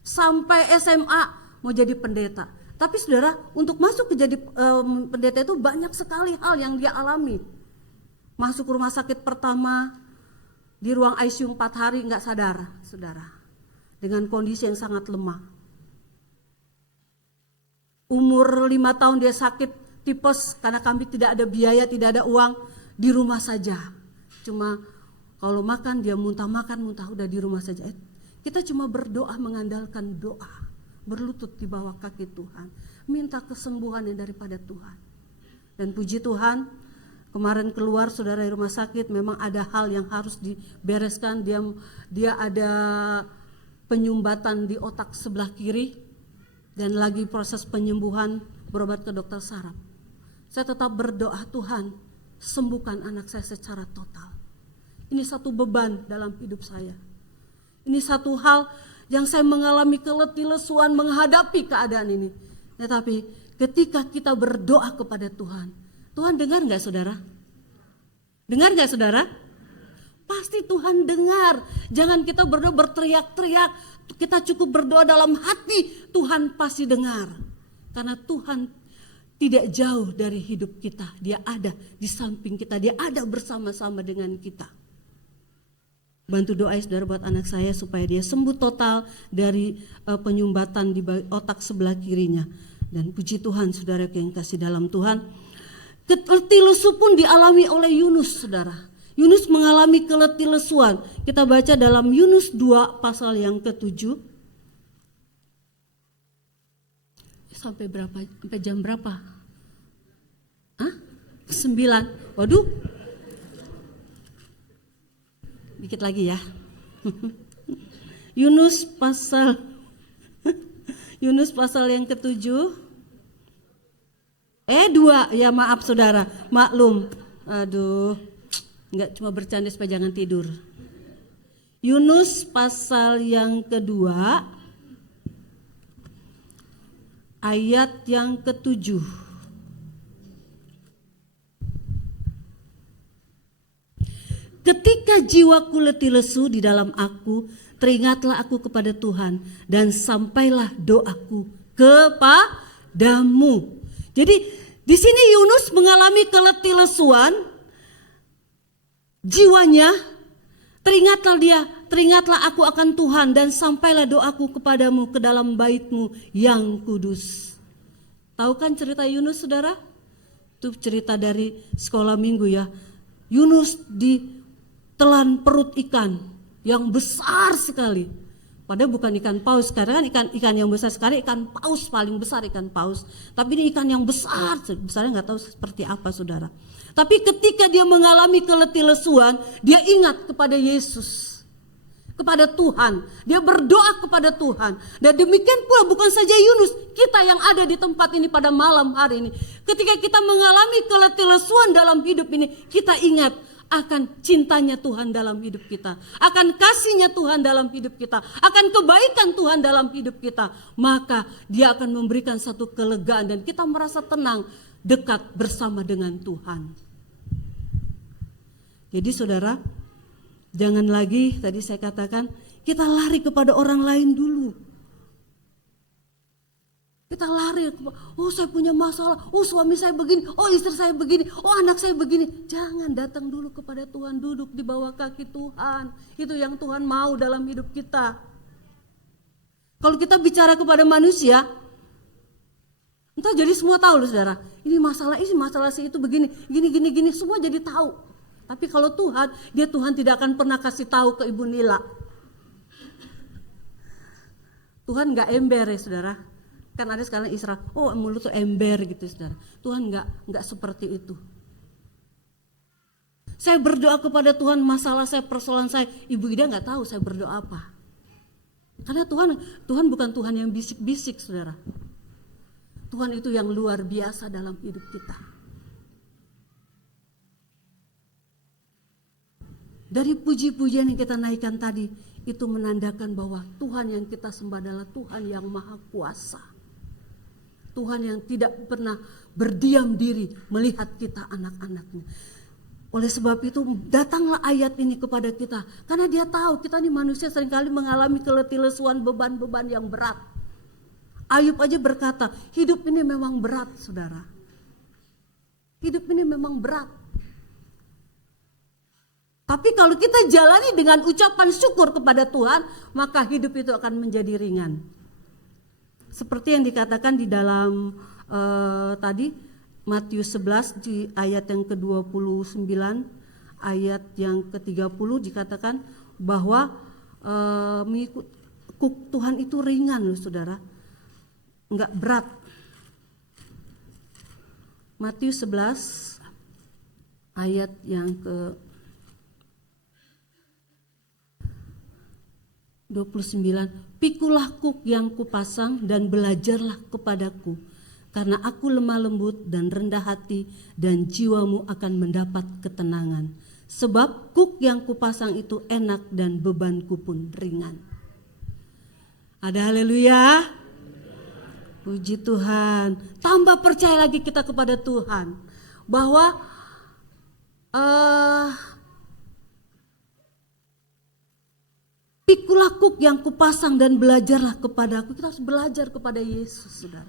Sampai SMA mau jadi pendeta. Tapi saudara, untuk masuk ke jadi pendeta itu banyak sekali hal yang dia alami. Masuk rumah sakit pertama, di ruang ICU 4 hari nggak sadar, saudara. Dengan kondisi yang sangat lemah. Umur 5 tahun dia sakit tipes karena kami tidak ada biaya, tidak ada uang, di rumah saja. Cuma kalau makan dia muntah, udah di rumah saja. Kita cuma berdoa, mengandalkan doa. Berlutut di bawah kaki Tuhan, minta kesembuhan yang daripada Tuhan. Dan puji Tuhan, kemarin keluar saudara di rumah sakit, memang ada hal yang harus dibereskan. Dia ada penyumbatan di otak sebelah kiri dan lagi proses penyembuhan, berobat ke dokter saraf. Saya tetap berdoa, Tuhan sembuhkan anak saya secara total. Ini satu beban dalam hidup saya. Ini satu hal yang saya mengalami keletih lesuan menghadapi keadaan ini. Tetapi ketika kita berdoa kepada Tuhan, Tuhan dengar gak saudara? Dengar gak saudara? Pasti Tuhan dengar. Jangan kita berdoa berteriak-teriak. Kita cukup berdoa dalam hati, Tuhan pasti dengar. Karena Tuhan tidak jauh dari hidup kita. Dia ada di samping kita, dia ada bersama-sama dengan kita. Bantu doa saudara buat anak saya supaya dia sembuh total dari penyumbatan di otak sebelah kirinya. Dan puji Tuhan saudara yang kasih dalam Tuhan. Keletih lesu pun dialami oleh Yunus saudara. Yunus mengalami keletih lesuan. Kita baca dalam Yunus 2 pasal yang ke-7. Sampai berapa? Sampai jam berapa? 9. Waduh. Dikit lagi ya. Yunus pasal yang ke-7. 2. Ya maaf saudara, maklum. Aduh. Enggak cuma bercanda supaya jangan tidur. Yunus pasal yang kedua ayat yang ke-7. Ketika jiwaku letih lesu di dalam aku, teringatlah aku kepada Tuhan dan sampailah doaku kepadamu. Jadi di sini Yunus mengalami keletih lesuan, jiwanya teringatlah aku akan Tuhan dan sampailah doaku kepadamu ke dalam bait-Mu yang kudus. Tahu kan cerita Yunus saudara? Itu cerita dari sekolah minggu ya. Yunus ditelan perut ikan yang besar sekali. Padahal bukan ikan paus, karena kan ikan yang besar sekali, ikan paus paling besar, ikan paus. Tapi ini ikan yang besar, besarnya nggak tahu seperti apa saudara. Tapi ketika dia mengalami keletih lesuan, dia ingat kepada Yesus, kepada Tuhan. Dia berdoa kepada Tuhan. Dan demikian pula bukan saja Yunus, kita yang ada di tempat ini pada malam hari ini. Ketika kita mengalami keletih lesuan dalam hidup ini, kita ingat akan cintanya Tuhan dalam hidup kita, akan kasihnya Tuhan dalam hidup kita, akan kebaikan Tuhan dalam hidup kita. Maka dia akan memberikan satu kelegaan dan kita merasa tenang, dekat bersama dengan Tuhan. Jadi saudara, jangan lagi tadi saya katakan kita lari kepada orang lain dulu. Kita lari, oh saya punya masalah, oh suami saya begini, oh istri saya begini, oh anak saya begini. Jangan, datang dulu kepada Tuhan, duduk di bawah kaki Tuhan. Itu yang Tuhan mau dalam hidup kita. Kalau kita bicara kepada manusia, entah jadi semua tahu loh saudara. Ini masalah si itu begini, gini, semua jadi tahu. Tapi kalau Tuhan, Tuhan tidak akan pernah kasih tahu ke Ibu Nila. Tuhan gak ember ya saudara. Kan ada sekarang Israel, oh mulut tuh ember gitu saudara. Tuhan enggak seperti itu. Saya berdoa kepada Tuhan, masalah saya, persoalan saya, Ibu Ida enggak tahu saya berdoa apa. Karena Tuhan bukan Tuhan yang bisik-bisik saudara. Tuhan itu yang luar biasa dalam hidup kita. Dari puji-pujian yang kita naikkan tadi, itu menandakan bahwa Tuhan yang kita sembah adalah Tuhan yang maha kuasa. Tuhan yang tidak pernah berdiam diri melihat kita anak-anaknya. Oleh sebab itu datanglah ayat ini kepada kita. Karena dia tahu kita ini manusia seringkali mengalami keletih lesuan, beban-beban yang berat. Ayub aja berkata, hidup ini memang berat, saudara. Hidup ini memang berat. Tapi kalau kita jalani dengan ucapan syukur kepada Tuhan, maka hidup itu akan menjadi ringan. Seperti yang dikatakan di dalam tadi Matius 11 di ayat yang ke-29, ayat yang ke-30 dikatakan bahwa mengikut Tuhan itu ringan loh saudara, enggak berat. Matius 11 ayat yang ke-29, pikulah kuk yang kupasang dan belajarlah kepadaku, karena aku lemah lembut dan rendah hati, dan jiwamu akan mendapat ketenangan. Sebab kuk yang kupasang itu enak dan bebanku pun ringan. Ada haleluya. Puji Tuhan. Tambah percaya lagi kita kepada Tuhan bahwa pikulah kuk yang kupasang dan belajarlah kepadaku. Kita harus belajar kepada Yesus, saudara.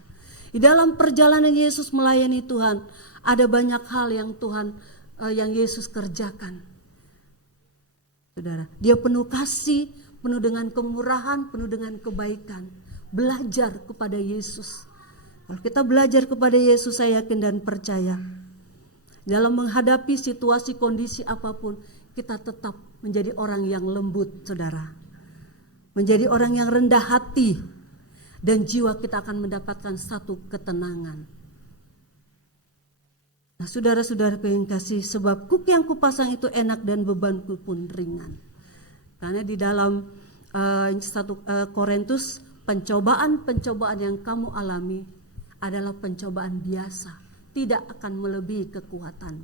Di dalam perjalanan Yesus melayani Tuhan, ada banyak hal yang yang Yesus kerjakan. Saudara, dia penuh kasih, penuh dengan kemurahan, penuh dengan kebaikan. Belajar kepada Yesus. Kalau kita belajar kepada Yesus, saya yakin dan percaya, dalam menghadapi situasi kondisi apapun, kita tetap menjadi orang yang lembut, saudara. Menjadi orang yang rendah hati, dan jiwa kita akan mendapatkan satu ketenangan. Nah, saudara-saudara yang kasih, sebab kuk yang kupasang itu enak dan bebanku pun ringan. Karena di dalam 1 Korintus, pencobaan-pencobaan yang kamu alami adalah pencobaan biasa, tidak akan melebihi kekuatan.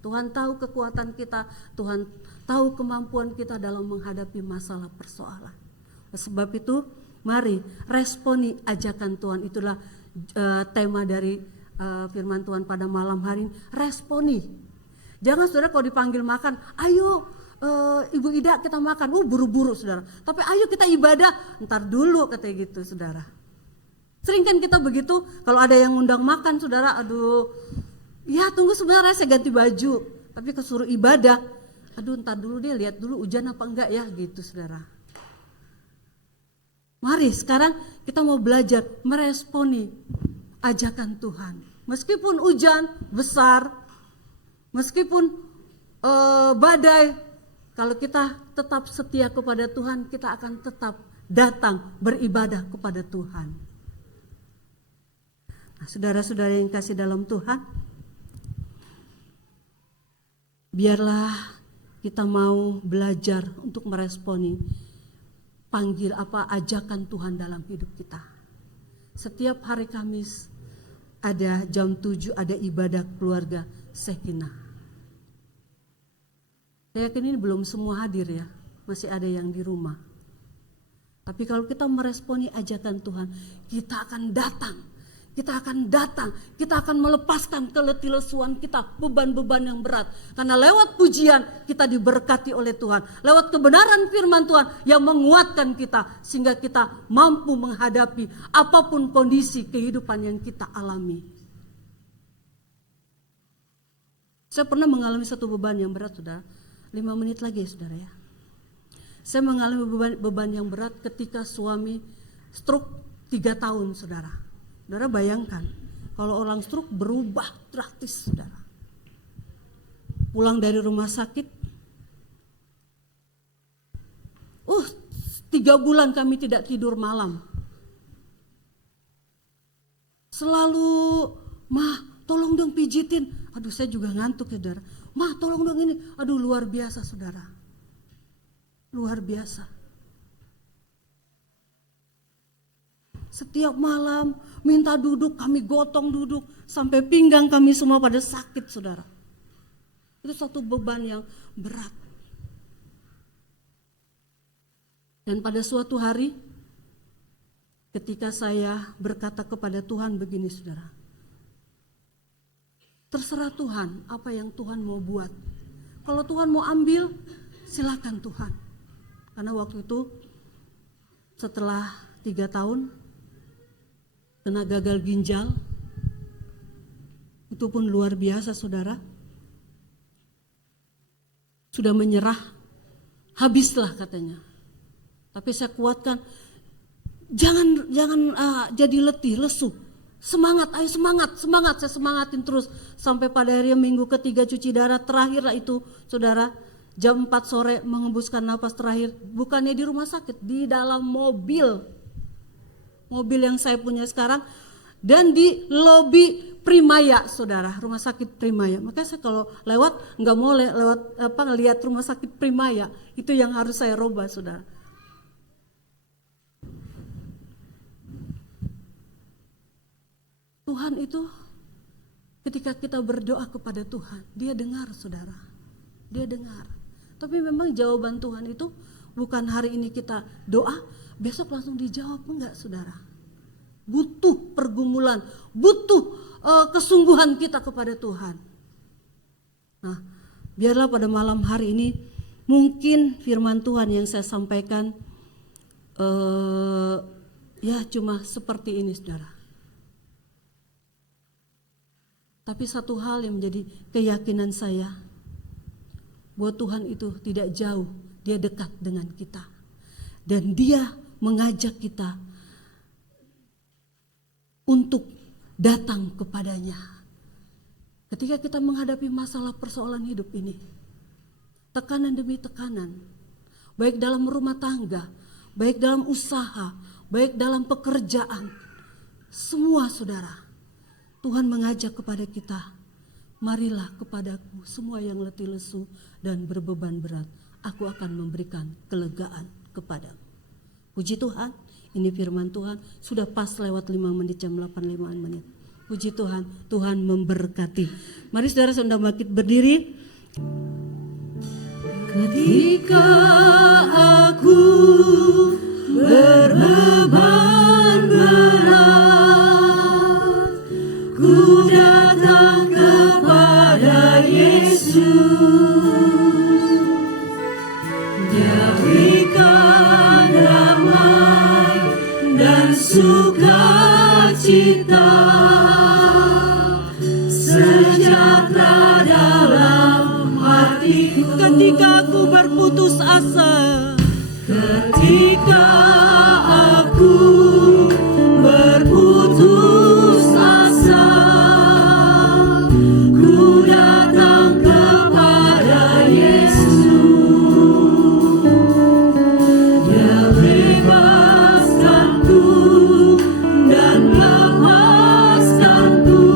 Tuhan tahu kekuatan kita, Tuhan tahu kemampuan kita dalam menghadapi masalah persoalan. Sebab itu, mari responi ajakan Tuhan. Itulah tema dari firman Tuhan pada malam hari ini. Responi. Jangan saudara kalau dipanggil makan, ayo Ibu Ida kita makan, buru-buru saudara. Tapi ayo kita ibadah, ntar dulu katanya gitu saudara. Sering kan kita begitu, kalau ada yang ngundang makan saudara, aduh, ya tunggu sebentar saya ganti baju. Tapi kesuruh ibadah, aduh ntar dulu deh, lihat dulu hujan apa enggak ya gitu saudara. Mari sekarang kita mau belajar meresponi ajakan Tuhan. Meskipun hujan besar, meskipun badai, kalau kita tetap setia kepada Tuhan, kita akan tetap datang beribadah kepada Tuhan. Nah, saudara-saudara yang kasih dalam Tuhan, biarlah kita mau belajar untuk meresponi ajakan Tuhan dalam hidup kita. Setiap hari Kamis ada jam 7 ada ibadah keluarga Sekinah. Saya yakin ini belum semua hadir ya, masih ada yang di rumah. Tapi kalau kita meresponi ajakan Tuhan, kita akan datang, kita akan melepaskan keletih-lesuan kita, beban-beban yang berat. Karena lewat pujian kita diberkati oleh Tuhan, lewat kebenaran firman Tuhan yang menguatkan kita, sehingga kita mampu menghadapi apapun kondisi kehidupan yang kita alami. Saya pernah mengalami satu beban yang berat, saudara. 5 menit lagi ya saudara ya. Saya mengalami beban yang berat ketika suami stroke 3 tahun saudara. Saudara bayangkan kalau orang stroke berubah drastis saudara. Pulang dari rumah sakit, 3 bulan kami tidak tidur malam. Selalu, "Mah, tolong dong pijitin." Aduh saya juga ngantuk ya saudara. "Mah tolong dong ini." Aduh luar biasa saudara. Luar biasa. Setiap malam minta duduk, kami gotong duduk. Sampai pinggang kami semua pada sakit saudara. Itu satu beban yang berat. Dan pada suatu hari ketika saya berkata kepada Tuhan begini saudara. Terserah Tuhan apa yang Tuhan mau buat. Kalau Tuhan mau ambil, silakan Tuhan. Karena waktu itu setelah 3 tahun kena gagal ginjal. Itu pun luar biasa saudara. Sudah menyerah, habislah katanya. Tapi saya kuatkan, jangan jadi letih, lesu. Semangat, ayo semangat, saya semangatin terus. Sampai pada hari minggu ketiga cuci darah, terakhirlah itu saudara. Jam 4 sore mengembuskan nafas terakhir. Bukannya di rumah sakit, di dalam mobil. Mobil yang saya punya sekarang. Dan di lobi Primaya saudara, rumah sakit Primaya. Makanya saya kalau lewat nggak mau lewat ngelihat rumah sakit Primaya, itu yang harus saya robah saudara. Tuhan itu ketika kita berdoa kepada Tuhan, Dia dengar saudara, Dia dengar. Tapi memang jawaban Tuhan itu bukan hari ini kita doa, besok langsung dijawab, enggak saudara. Butuh pergumulan, butuh kesungguhan kita kepada Tuhan. Nah, biarlah pada malam hari ini mungkin firman Tuhan yang saya sampaikan ya cuma seperti ini saudara. Tapi satu hal yang menjadi keyakinan saya, bahwa Tuhan itu tidak jauh, Dia dekat dengan kita. Dan Dia mengajak kita untuk datang kepadanya. Ketika kita menghadapi masalah persoalan hidup ini, tekanan demi tekanan, baik dalam rumah tangga, baik dalam usaha, baik dalam pekerjaan, semua saudara, Tuhan mengajak kepada kita, marilah kepadaku semua yang letih lesu dan berbeban berat, aku akan memberikan kelegaan kepadamu. Puji Tuhan, ini firman Tuhan, sudah pas lewat 5 menit, jam 8.05 menit. Puji Tuhan, Tuhan memberkati. Mari saudara sudah bangkit berdiri. Ketika aku berbeban berat, ku datang kepada Yesus. Dia berikan damai dan sukacita, sejahtera dalam hatiku. Ketika aku berputus asa, ketika aku berputus asa, ku datang kepada Yesus. Dia bebaskanku dan lepaskanku,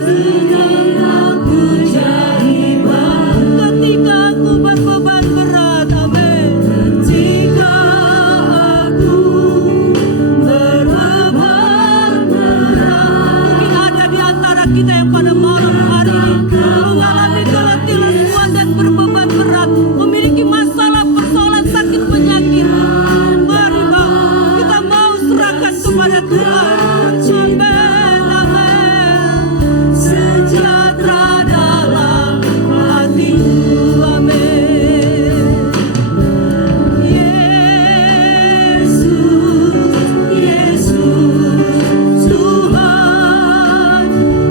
dengan aku jadi baru. Ketika aku berbeban berat, amin. Ketika aku berbeban berat, mungkin ada di antara kita yang pada malam hari ini mengalami keletih lesuan dan berbeban berat, memiliki masalah persoalan sakit penyakit. Mari Bang, kita mau serahkan kepada Tuhan. Amin, amin. Sejahtera dalam hatiku, amin. Yesus, Tuhan,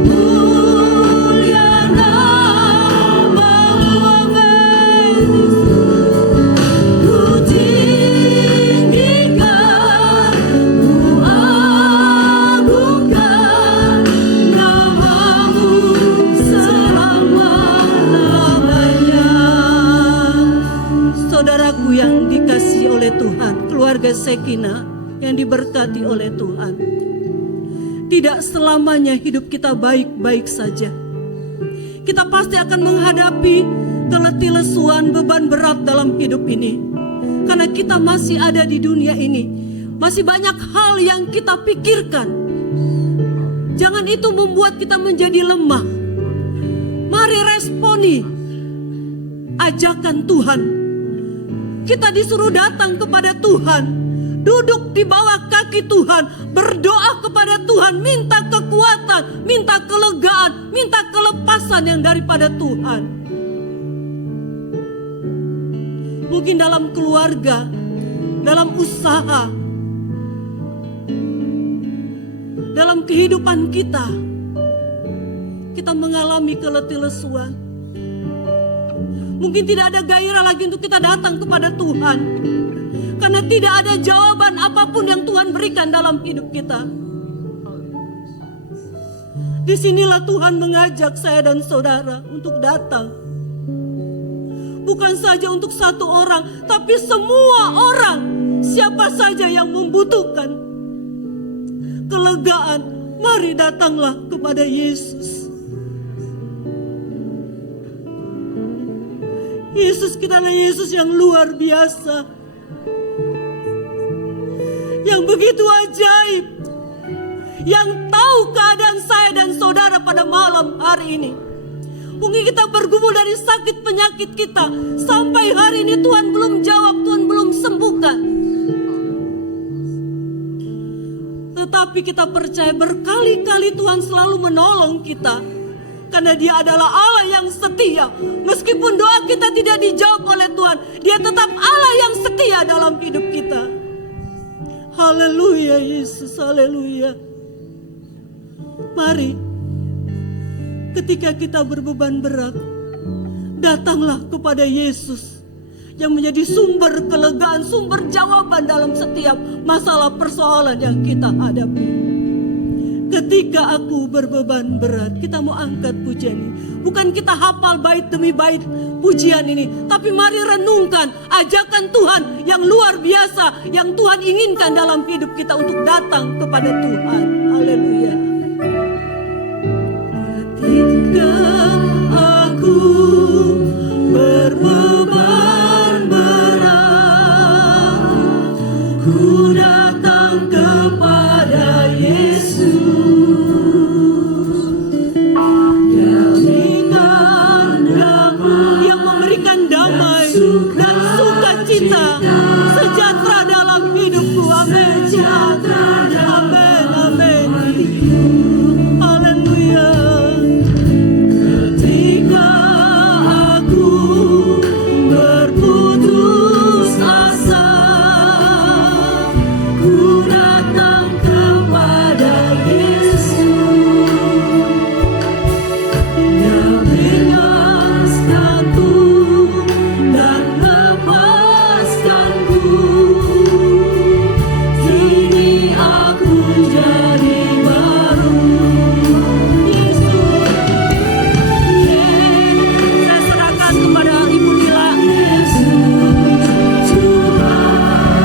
mulia namamu, amin. Ku tinggikan, ku agungkan namamu selama-lamanya. Saudaraku yang dikasihi oleh Tuhan, keluarga Sekina yang diberkati oleh Tuhan, tidak selamanya hidup kita baik-baik saja. Kita pasti akan menghadapi keletih lesuan, beban berat dalam hidup ini. Karena kita masih ada di dunia ini, masih banyak hal yang kita pikirkan. Jangan itu membuat kita menjadi lemah. Mari responi ajakan Tuhan. Kita disuruh datang kepada Tuhan, duduk di bawah kaki Tuhan, berdoa kepada Tuhan, minta kekuatan, minta kelegaan, minta kelepasan yang daripada Tuhan. Mungkin dalam keluarga, dalam usaha, dalam kehidupan kita, kita mengalami keletih lesuan. Mungkin tidak ada gairah lagi untuk kita datang kepada Tuhan, karena tidak ada jawaban apapun yang Tuhan berikan dalam hidup kita. Disinilah Tuhan mengajak saya dan saudara untuk datang. Bukan saja untuk satu orang, tapi semua orang. Siapa saja yang membutuhkan kelegaan, mari datanglah kepada Yesus. Yesus, kita adalah Yesus yang luar biasa, yang begitu ajaib, yang tahu keadaan saya dan saudara pada malam hari ini. Mungkin kita bergumul dari sakit penyakit kita, sampai hari ini Tuhan belum jawab, Tuhan belum sembuhkan. Tetapi kita percaya berkali-kali Tuhan selalu menolong kita, karena Dia adalah Allah yang setia. Meskipun doa kita tidak dijawab oleh Tuhan, Dia tetap Allah yang setia dalam hidup kita. Haleluya Yesus, haleluya. Mari, ketika kita berbeban berat, datanglah kepada Yesus yang menjadi sumber kelegaan, sumber jawaban dalam setiap masalah persoalan yang kita hadapi. Ketika aku berbeban berat, kita mau angkat pujian ini. Bukan kita hafal bait demi bait pujian ini, tapi mari renungkan ajakan Tuhan yang luar biasa, yang Tuhan inginkan dalam hidup kita untuk datang kepada Tuhan. Haleluya. Ketika aku berbeban berat, ku datang kepada Yesus. Yang memberikan damai dan sukacita, sejahtera dalam hidupku. Amin. Amin. Amin. Haleluya. Ketika aku berputus asa, ku datang kepada Yesus. Dia bebaskanku dan lepaskanku. Kini aku jadi baru. Yesus, saya serahkan kepada Ibu Lila. Yesus Tuhan,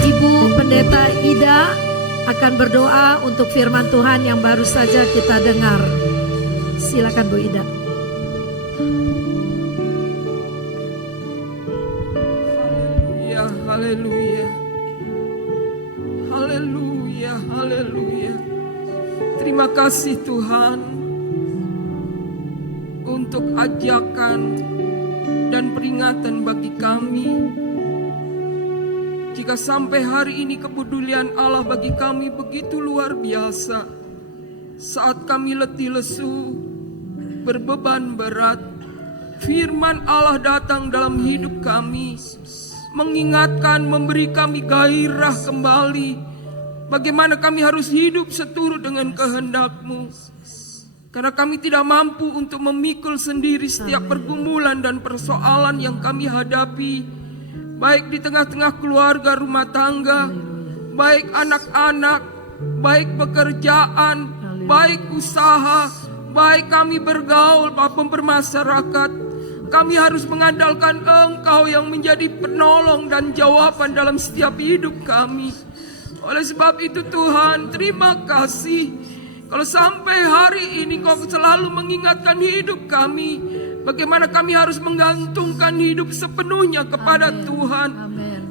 Ibu Pendeta Ida akan berdoa untuk firman Tuhan yang baru saja kita dengar. Silakan Bu Ida. Ya, haleluya. Haleluya, haleluya. Terima kasih Tuhan untuk ajakan dan peringatan bagi kami. Jika sampai hari ini kepedulian Allah bagi kami begitu luar biasa. Saat kami letih lesu, berbeban berat, firman Allah datang dalam hidup kami, mengingatkan, memberi kami gairah kembali, bagaimana kami harus hidup seturut dengan kehendak-Mu. Karena kami tidak mampu untuk memikul sendiri setiap pergumulan dan persoalan yang kami hadapi, baik di tengah-tengah keluarga rumah tangga, baik anak-anak, baik pekerjaan, baik usaha, baik kami bergaul maupun bermasyarakat. Kami harus mengandalkan Engkau yang menjadi penolong dan jawaban dalam setiap hidup kami. Oleh sebab itu Tuhan, terima kasih. Kalau sampai hari ini Kau selalu mengingatkan hidup kami, bagaimana kami harus menggantungkan hidup sepenuhnya kepada Tuhan.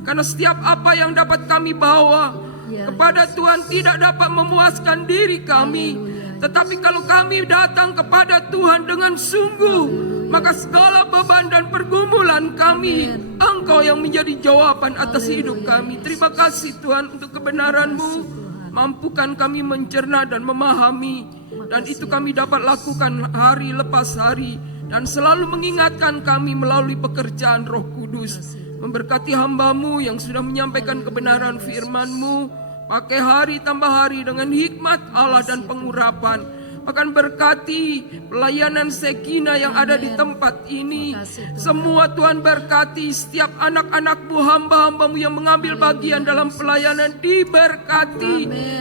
Karena setiap apa yang dapat kami bawa kepada Tuhan tidak dapat memuaskan diri kami. Tetapi kalau kami datang kepada Tuhan dengan sungguh, maka segala beban dan pergumulan kami, Engkau yang menjadi jawaban atas hidup kami. Terima kasih Tuhan untuk kebenaran-Mu. Mampukan kami mencerna dan memahami, dan itu kami dapat lakukan hari lepas hari, dan selalu mengingatkan kami melalui pekerjaan Roh Kudus. Memberkati hamba-Mu yang sudah menyampaikan kebenaran firman-Mu. Pakai hari tambah hari dengan hikmat Allah dan pengurapan. Bahkan berkati pelayanan Sekina yang ada di tempat ini. Semua Tuhan berkati setiap anak-anak-Mu, hamba-hamba-Mu yang mengambil bagian dalam pelayanan diberkati.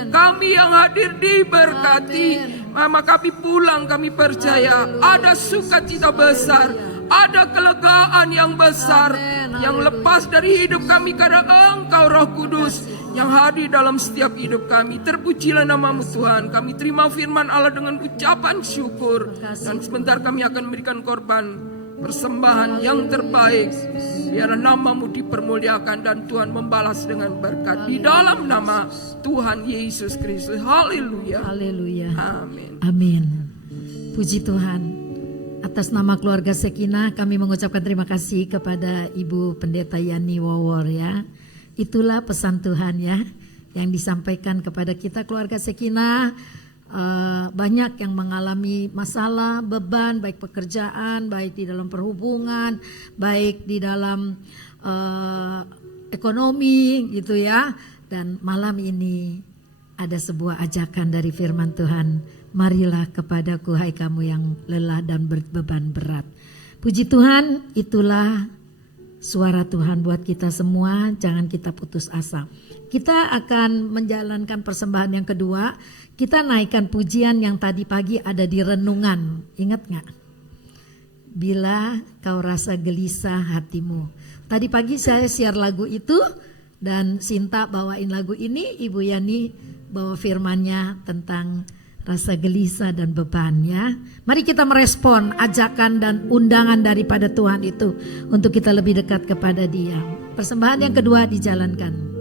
Kami yang hadir diberkati. Maka kami pulang, kami percaya ada sukacita besar, ada kelegaan yang besar yang lepas dari hidup kami karena Engkau Roh Kudus yang hadir dalam setiap hidup kami. Terpujilah nama-Mu Tuhan. Kami terima firman Allah dengan ucapan syukur, dan sebentar kami akan memberikan korban persembahan yang terbaik. Biar nama-Mu dipermuliakan dan Tuhan membalas dengan berkat di dalam nama Tuhan Yesus Kristus. Haleluya. Haleluya. Amin. Amin. Puji Tuhan. Atas nama keluarga Sekinah kami mengucapkan terima kasih kepada Ibu Pendeta Yani Wawor ya. Itulah pesan Tuhan ya yang disampaikan kepada kita keluarga Sekinah. Banyak yang mengalami masalah, beban, baik pekerjaan, baik di dalam perhubungan, baik di dalam ekonomi gitu ya. Dan malam ini ada sebuah ajakan dari firman Tuhan. Marilah kepadaku hai kamu yang lelah dan berbeban berat. Puji Tuhan, itulah suara Tuhan buat kita semua. Jangan kita putus asa. Kita akan menjalankan persembahan yang kedua. Kita naikkan pujian yang tadi pagi ada di renungan. Ingat gak? Bila kau rasa gelisah hatimu. Tadi pagi saya share lagu itu dan Sinta bawain lagu ini. Ibu Yani bawa firmannya tentang rasa gelisah dan beban ya. Mari kita merespon ajakan dan undangan daripada Tuhan itu untuk kita lebih dekat kepada Dia. Persembahan yang kedua dijalankan.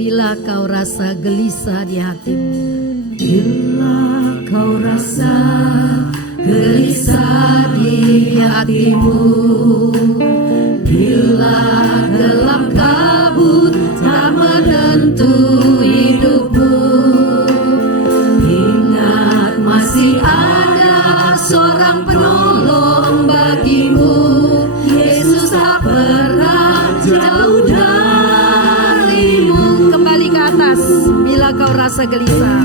Bila kau rasa gelisah di hatimu. Bila kau rasa gelisah di hatimu. Bila gelap kabut tak menentu hidupmu, ingat masih ada seorang penolong bagimu. Yesus tak pernah jauh darimu. Kembali ke atas. Bila kau rasa gelisah.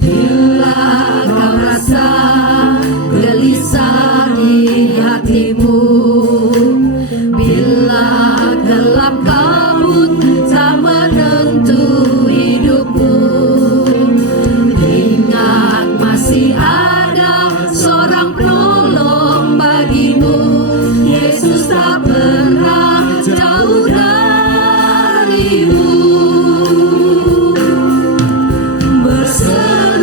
Bila kau rasa gelisah di hatimu. Bila gelap kabut tak menentu hidupmu, ingat masih ada seorang penolong bagimu. Yesus tak pernah jauh darimu. Bersama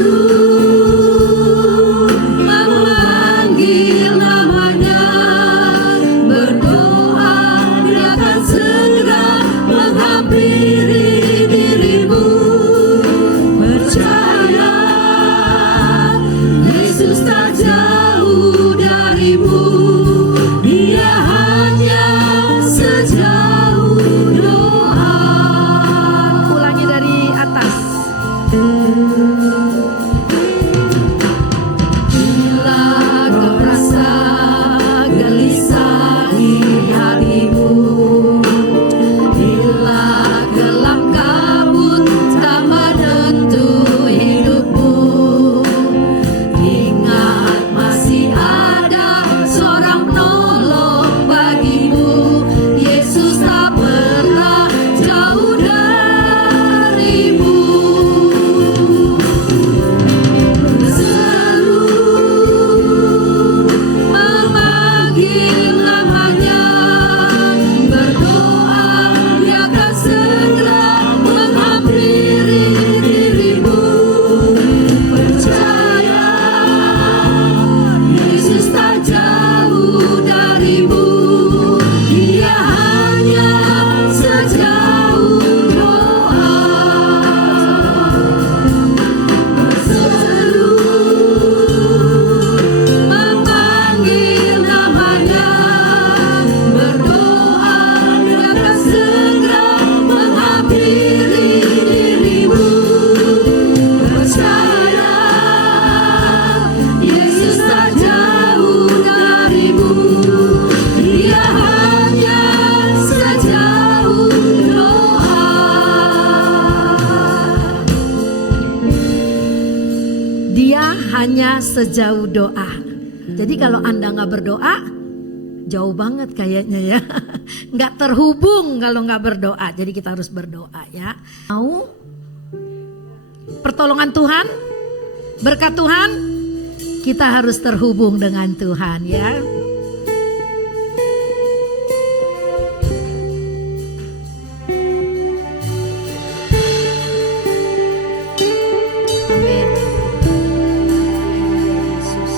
sejauh doa. Jadi kalau Anda nggak berdoa, jauh banget kayaknya ya. Nggak terhubung kalau nggak berdoa. Jadi kita harus berdoa ya. Mau pertolongan Tuhan, berkat Tuhan, kita harus terhubung dengan Tuhan ya. Amin. Yesus.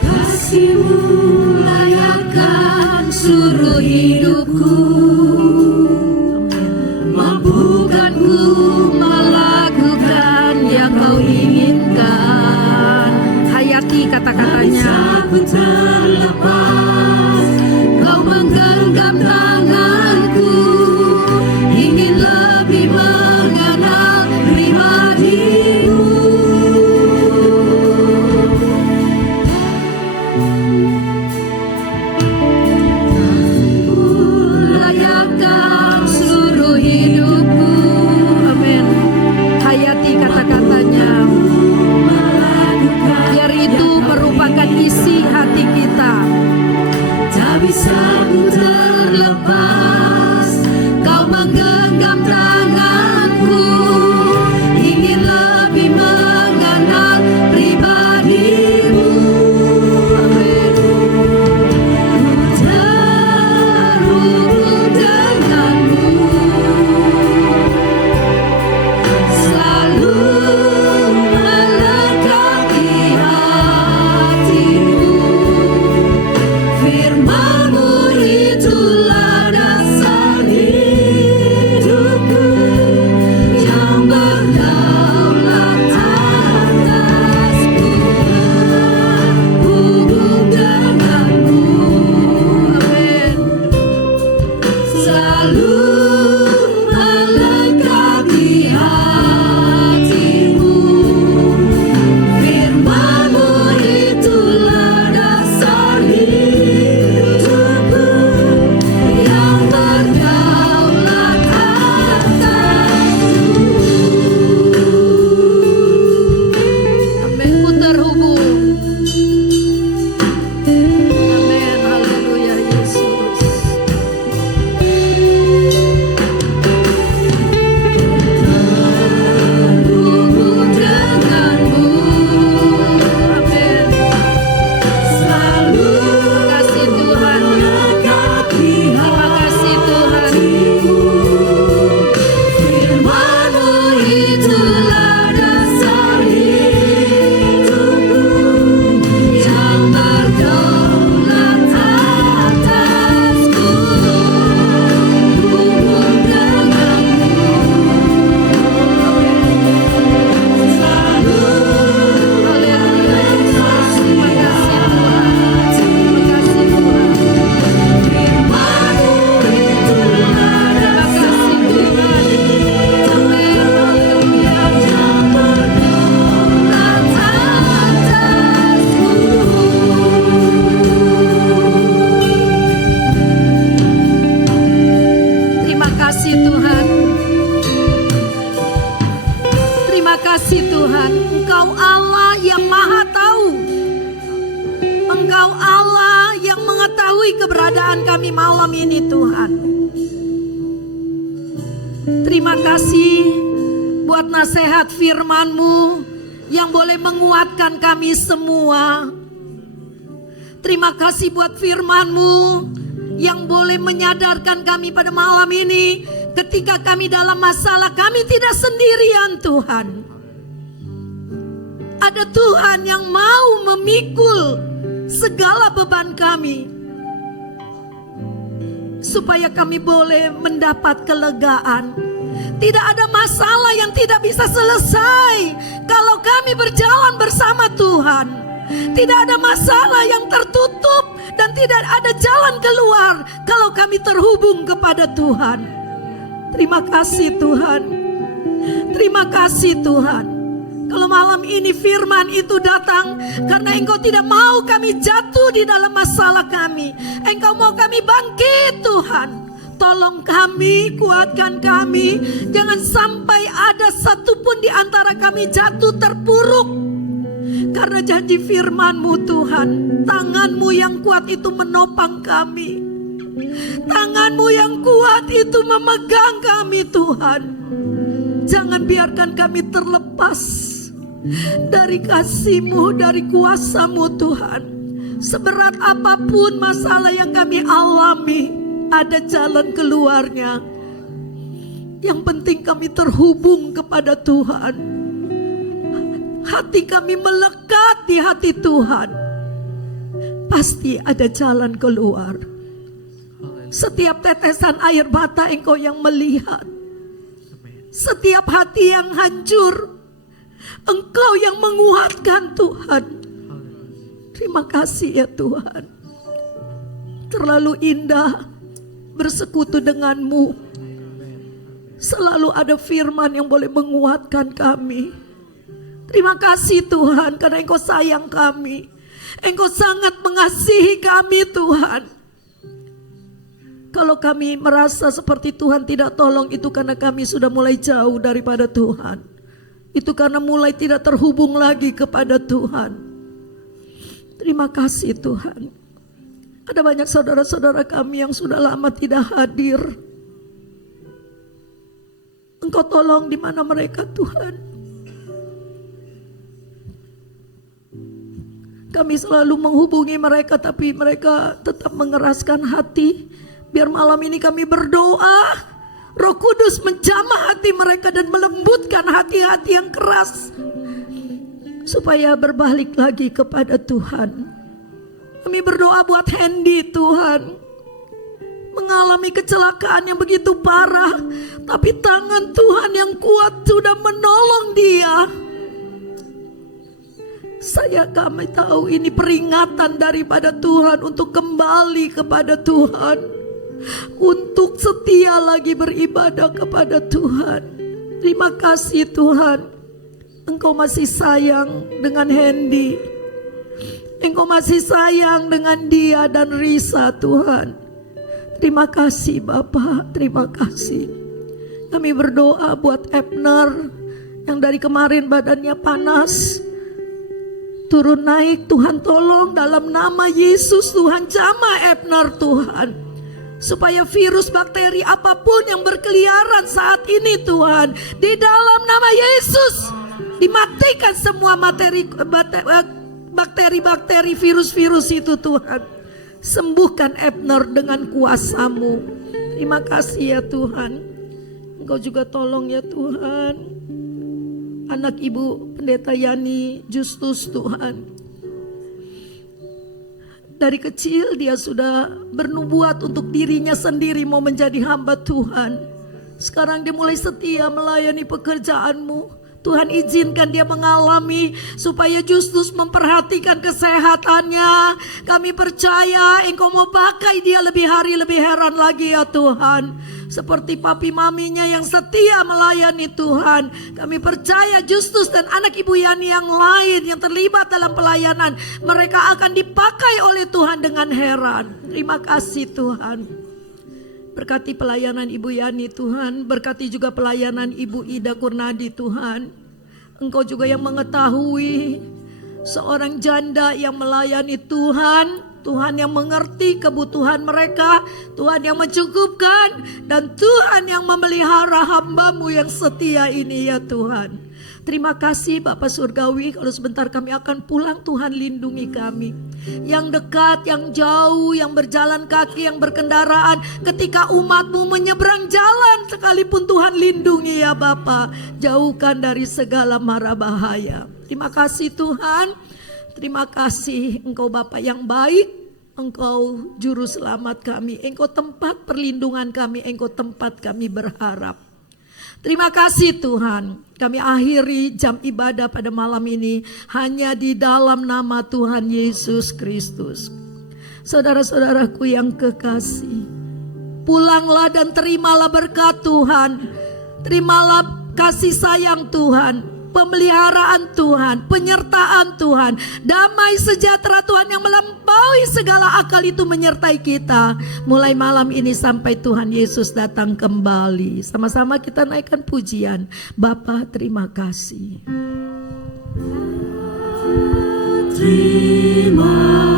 Kasih-Mu layakkan seluruh hidupku, mampukan ku melakukan yang Kau inginkan. Hayati kata-katanya. Aku terlepas, Kau menggenggam tanganku, ingin lebih mengenal pribadi-Mu. Layakkan seluruh hidupku, amin. Hayati kata-katanya, biar itu merupakan isi hati kita. Tak bisa ku terlepas, Kau menggenggam tanganku, ingin lebih mengenal pribadi-Mu. Amin. Terhubung denganmu, selalu melekat di hatimu. Firman-Mu itulah dasar hidupku, yang berdaulat atasku. Terhubung denganmu, amin. Selalu melekat di hatimu. Firman-Mu itulah dasar hidupku, yang berdaulat atasku. Amin. Ku terhubung. Amin. Haleluya Yesus. Terhubung denganmu, amin. Selalu kasih Tuhan, terima kasih Tuhan. Firman-Mu itulah dasar hidupku, yang berdaulat atasku. Terhubung denganmu, selalu. Haleluya Yesus, terima kasih Tuhan. Terima kasih Tuhan. Firman-Mu itulah dasar Tuhan. Amin. Haleluya, yang berdaulat atasku. Terima kasih Tuhan. Terima kasih Tuhan. Engkau Allah yang Maha Tahu. Engkau Allah yang mengetahui keberadaan kami malam ini Tuhan. Terima kasih buat nasihat firman-Mu yang boleh menguatkan kami semua. Terima kasih buat firman-Mu yang boleh menyadarkan kami pada malam ini, ketika kami dalam masalah, kami tidak sendirian Tuhan. Ada Tuhan yang mau memikul segala beban kami, supaya kami boleh mendapat kelegaan. Tidak ada masalah yang tidak bisa selesai kalau kami berjalan bersama Tuhan. Tidak ada masalah yang tertutup dan tidak ada jalan keluar kalau kami terhubung kepada Tuhan. Terima kasih Tuhan. Terima kasih Tuhan. Kalau malam ini firman itu datang karena Engkau tidak mau kami jatuh di dalam masalah kami. Engkau mau kami bangkit Tuhan. Tolong kami, kuatkan kami. Jangan sampai ada satupun di antara kami jatuh terpuruk. Karena janji firman-Mu Tuhan, tangan-Mu yang kuat itu menopang kami. Tangan-Mu yang kuat itu memegang kami Tuhan. Jangan biarkan kami terlepas dari kasih-Mu, dari kuasa-Mu Tuhan. Seberat apapun masalah yang kami alami, ada jalan keluarnya. Yang penting kami terhubung kepada Tuhan. Hati kami melekat di hati Tuhan. Pasti ada jalan keluar. Setiap tetesan air mata Engkau yang melihat. Setiap hati yang hancur, Engkau yang menguatkan Tuhan. Terima kasih ya Tuhan. Terlalu indah bersekutu denganmu. Selalu ada firman yang boleh menguatkan kami. Terima kasih Tuhan karena Engkau sayang kami. Engkau sangat mengasihi kami Tuhan. Kalau kami merasa seperti Tuhan tidak tolong, itu karena kami sudah mulai jauh daripada Tuhan. Itu karena mulai tidak terhubung lagi kepada Tuhan. Terima kasih Tuhan. Ada banyak saudara-saudara kami yang sudah lama tidak hadir. Engkau tolong di mana mereka Tuhan. Kami selalu menghubungi mereka, tapi mereka tetap mengeraskan hati. Biar malam ini kami berdoa, Roh Kudus menjamah hati mereka dan melembutkan hati-hati yang keras, supaya berbalik lagi kepada Tuhan. Kami berdoa buat Hendy Tuhan, mengalami kecelakaan yang begitu parah, tapi tangan Tuhan yang kuat sudah menolong dia. Kami tahu ini peringatan daripada Tuhan untuk kembali kepada Tuhan, untuk setia lagi beribadah kepada Tuhan. Terima kasih Tuhan, Engkau masih sayang dengan Hendy. Engkau masih sayang dengan dia dan Risa Tuhan. Terima kasih Bapa, terima kasih. Kami berdoa buat Ebner yang dari kemarin badannya panas, turun naik. Tuhan tolong dalam nama Yesus, Tuhan jamah Ebner Tuhan, supaya virus bakteri apapun yang berkeliaran saat ini Tuhan, di dalam nama Yesus dimatikan semua bakteri-bakteri, virus-virus itu Tuhan. Sembuhkan Ebner dengan kuasa-Mu. Terima kasih ya Tuhan. Engkau juga tolong ya Tuhan anak Ibu Pendeta Yani Justus Tuhan. Dari kecil dia sudah bernubuat untuk dirinya sendiri mau menjadi hamba Tuhan. Sekarang dia mulai setia melayani pekerjaan-Mu. Tuhan izinkan dia mengalami supaya Justus memperhatikan kesehatannya. Kami percaya Engkau mau pakai dia lebih hari lebih heran lagi ya Tuhan. Seperti papi maminya yang setia melayani Tuhan. Kami percaya Justus dan anak Ibu Yani yang lain yang terlibat dalam pelayanan, mereka akan dipakai oleh Tuhan dengan heran. Terima kasih Tuhan. Berkati pelayanan Ibu Yani Tuhan, berkati juga pelayanan Ibu Ida Kurnadi Tuhan. Engkau juga yang mengetahui seorang janda yang melayani Tuhan, Tuhan yang mengerti kebutuhan mereka, Tuhan yang mencukupkan, dan Tuhan yang memelihara hamba-Mu yang setia ini ya Tuhan. Terima kasih Bapak Surgawi, kalau sebentar kami akan pulang, Tuhan lindungi kami. Yang dekat, yang jauh, yang berjalan kaki, yang berkendaraan, ketika umat-Mu menyeberang jalan sekalipun Tuhan lindungi ya Bapak. Jauhkan dari segala mara bahaya. Terima kasih Tuhan. Terima kasih Engkau Bapa yang baik, Engkau juru selamat kami, Engkau tempat perlindungan kami, Engkau tempat kami berharap. Terima kasih Tuhan. Kami akhiri jam ibadah pada malam ini hanya di dalam nama Tuhan Yesus Kristus. Saudara-saudaraku yang kekasih, pulanglah dan terimalah berkat Tuhan. Terimalah kasih sayang Tuhan. pemeliharaan Tuhan, penyertaan Tuhan, damai sejahtera Tuhan yang melampaui segala akal itu menyertai kita. Mulai malam ini sampai Tuhan Yesus datang kembali. Sama-sama kita naikkan pujian. Bapa, terima kasih. Terima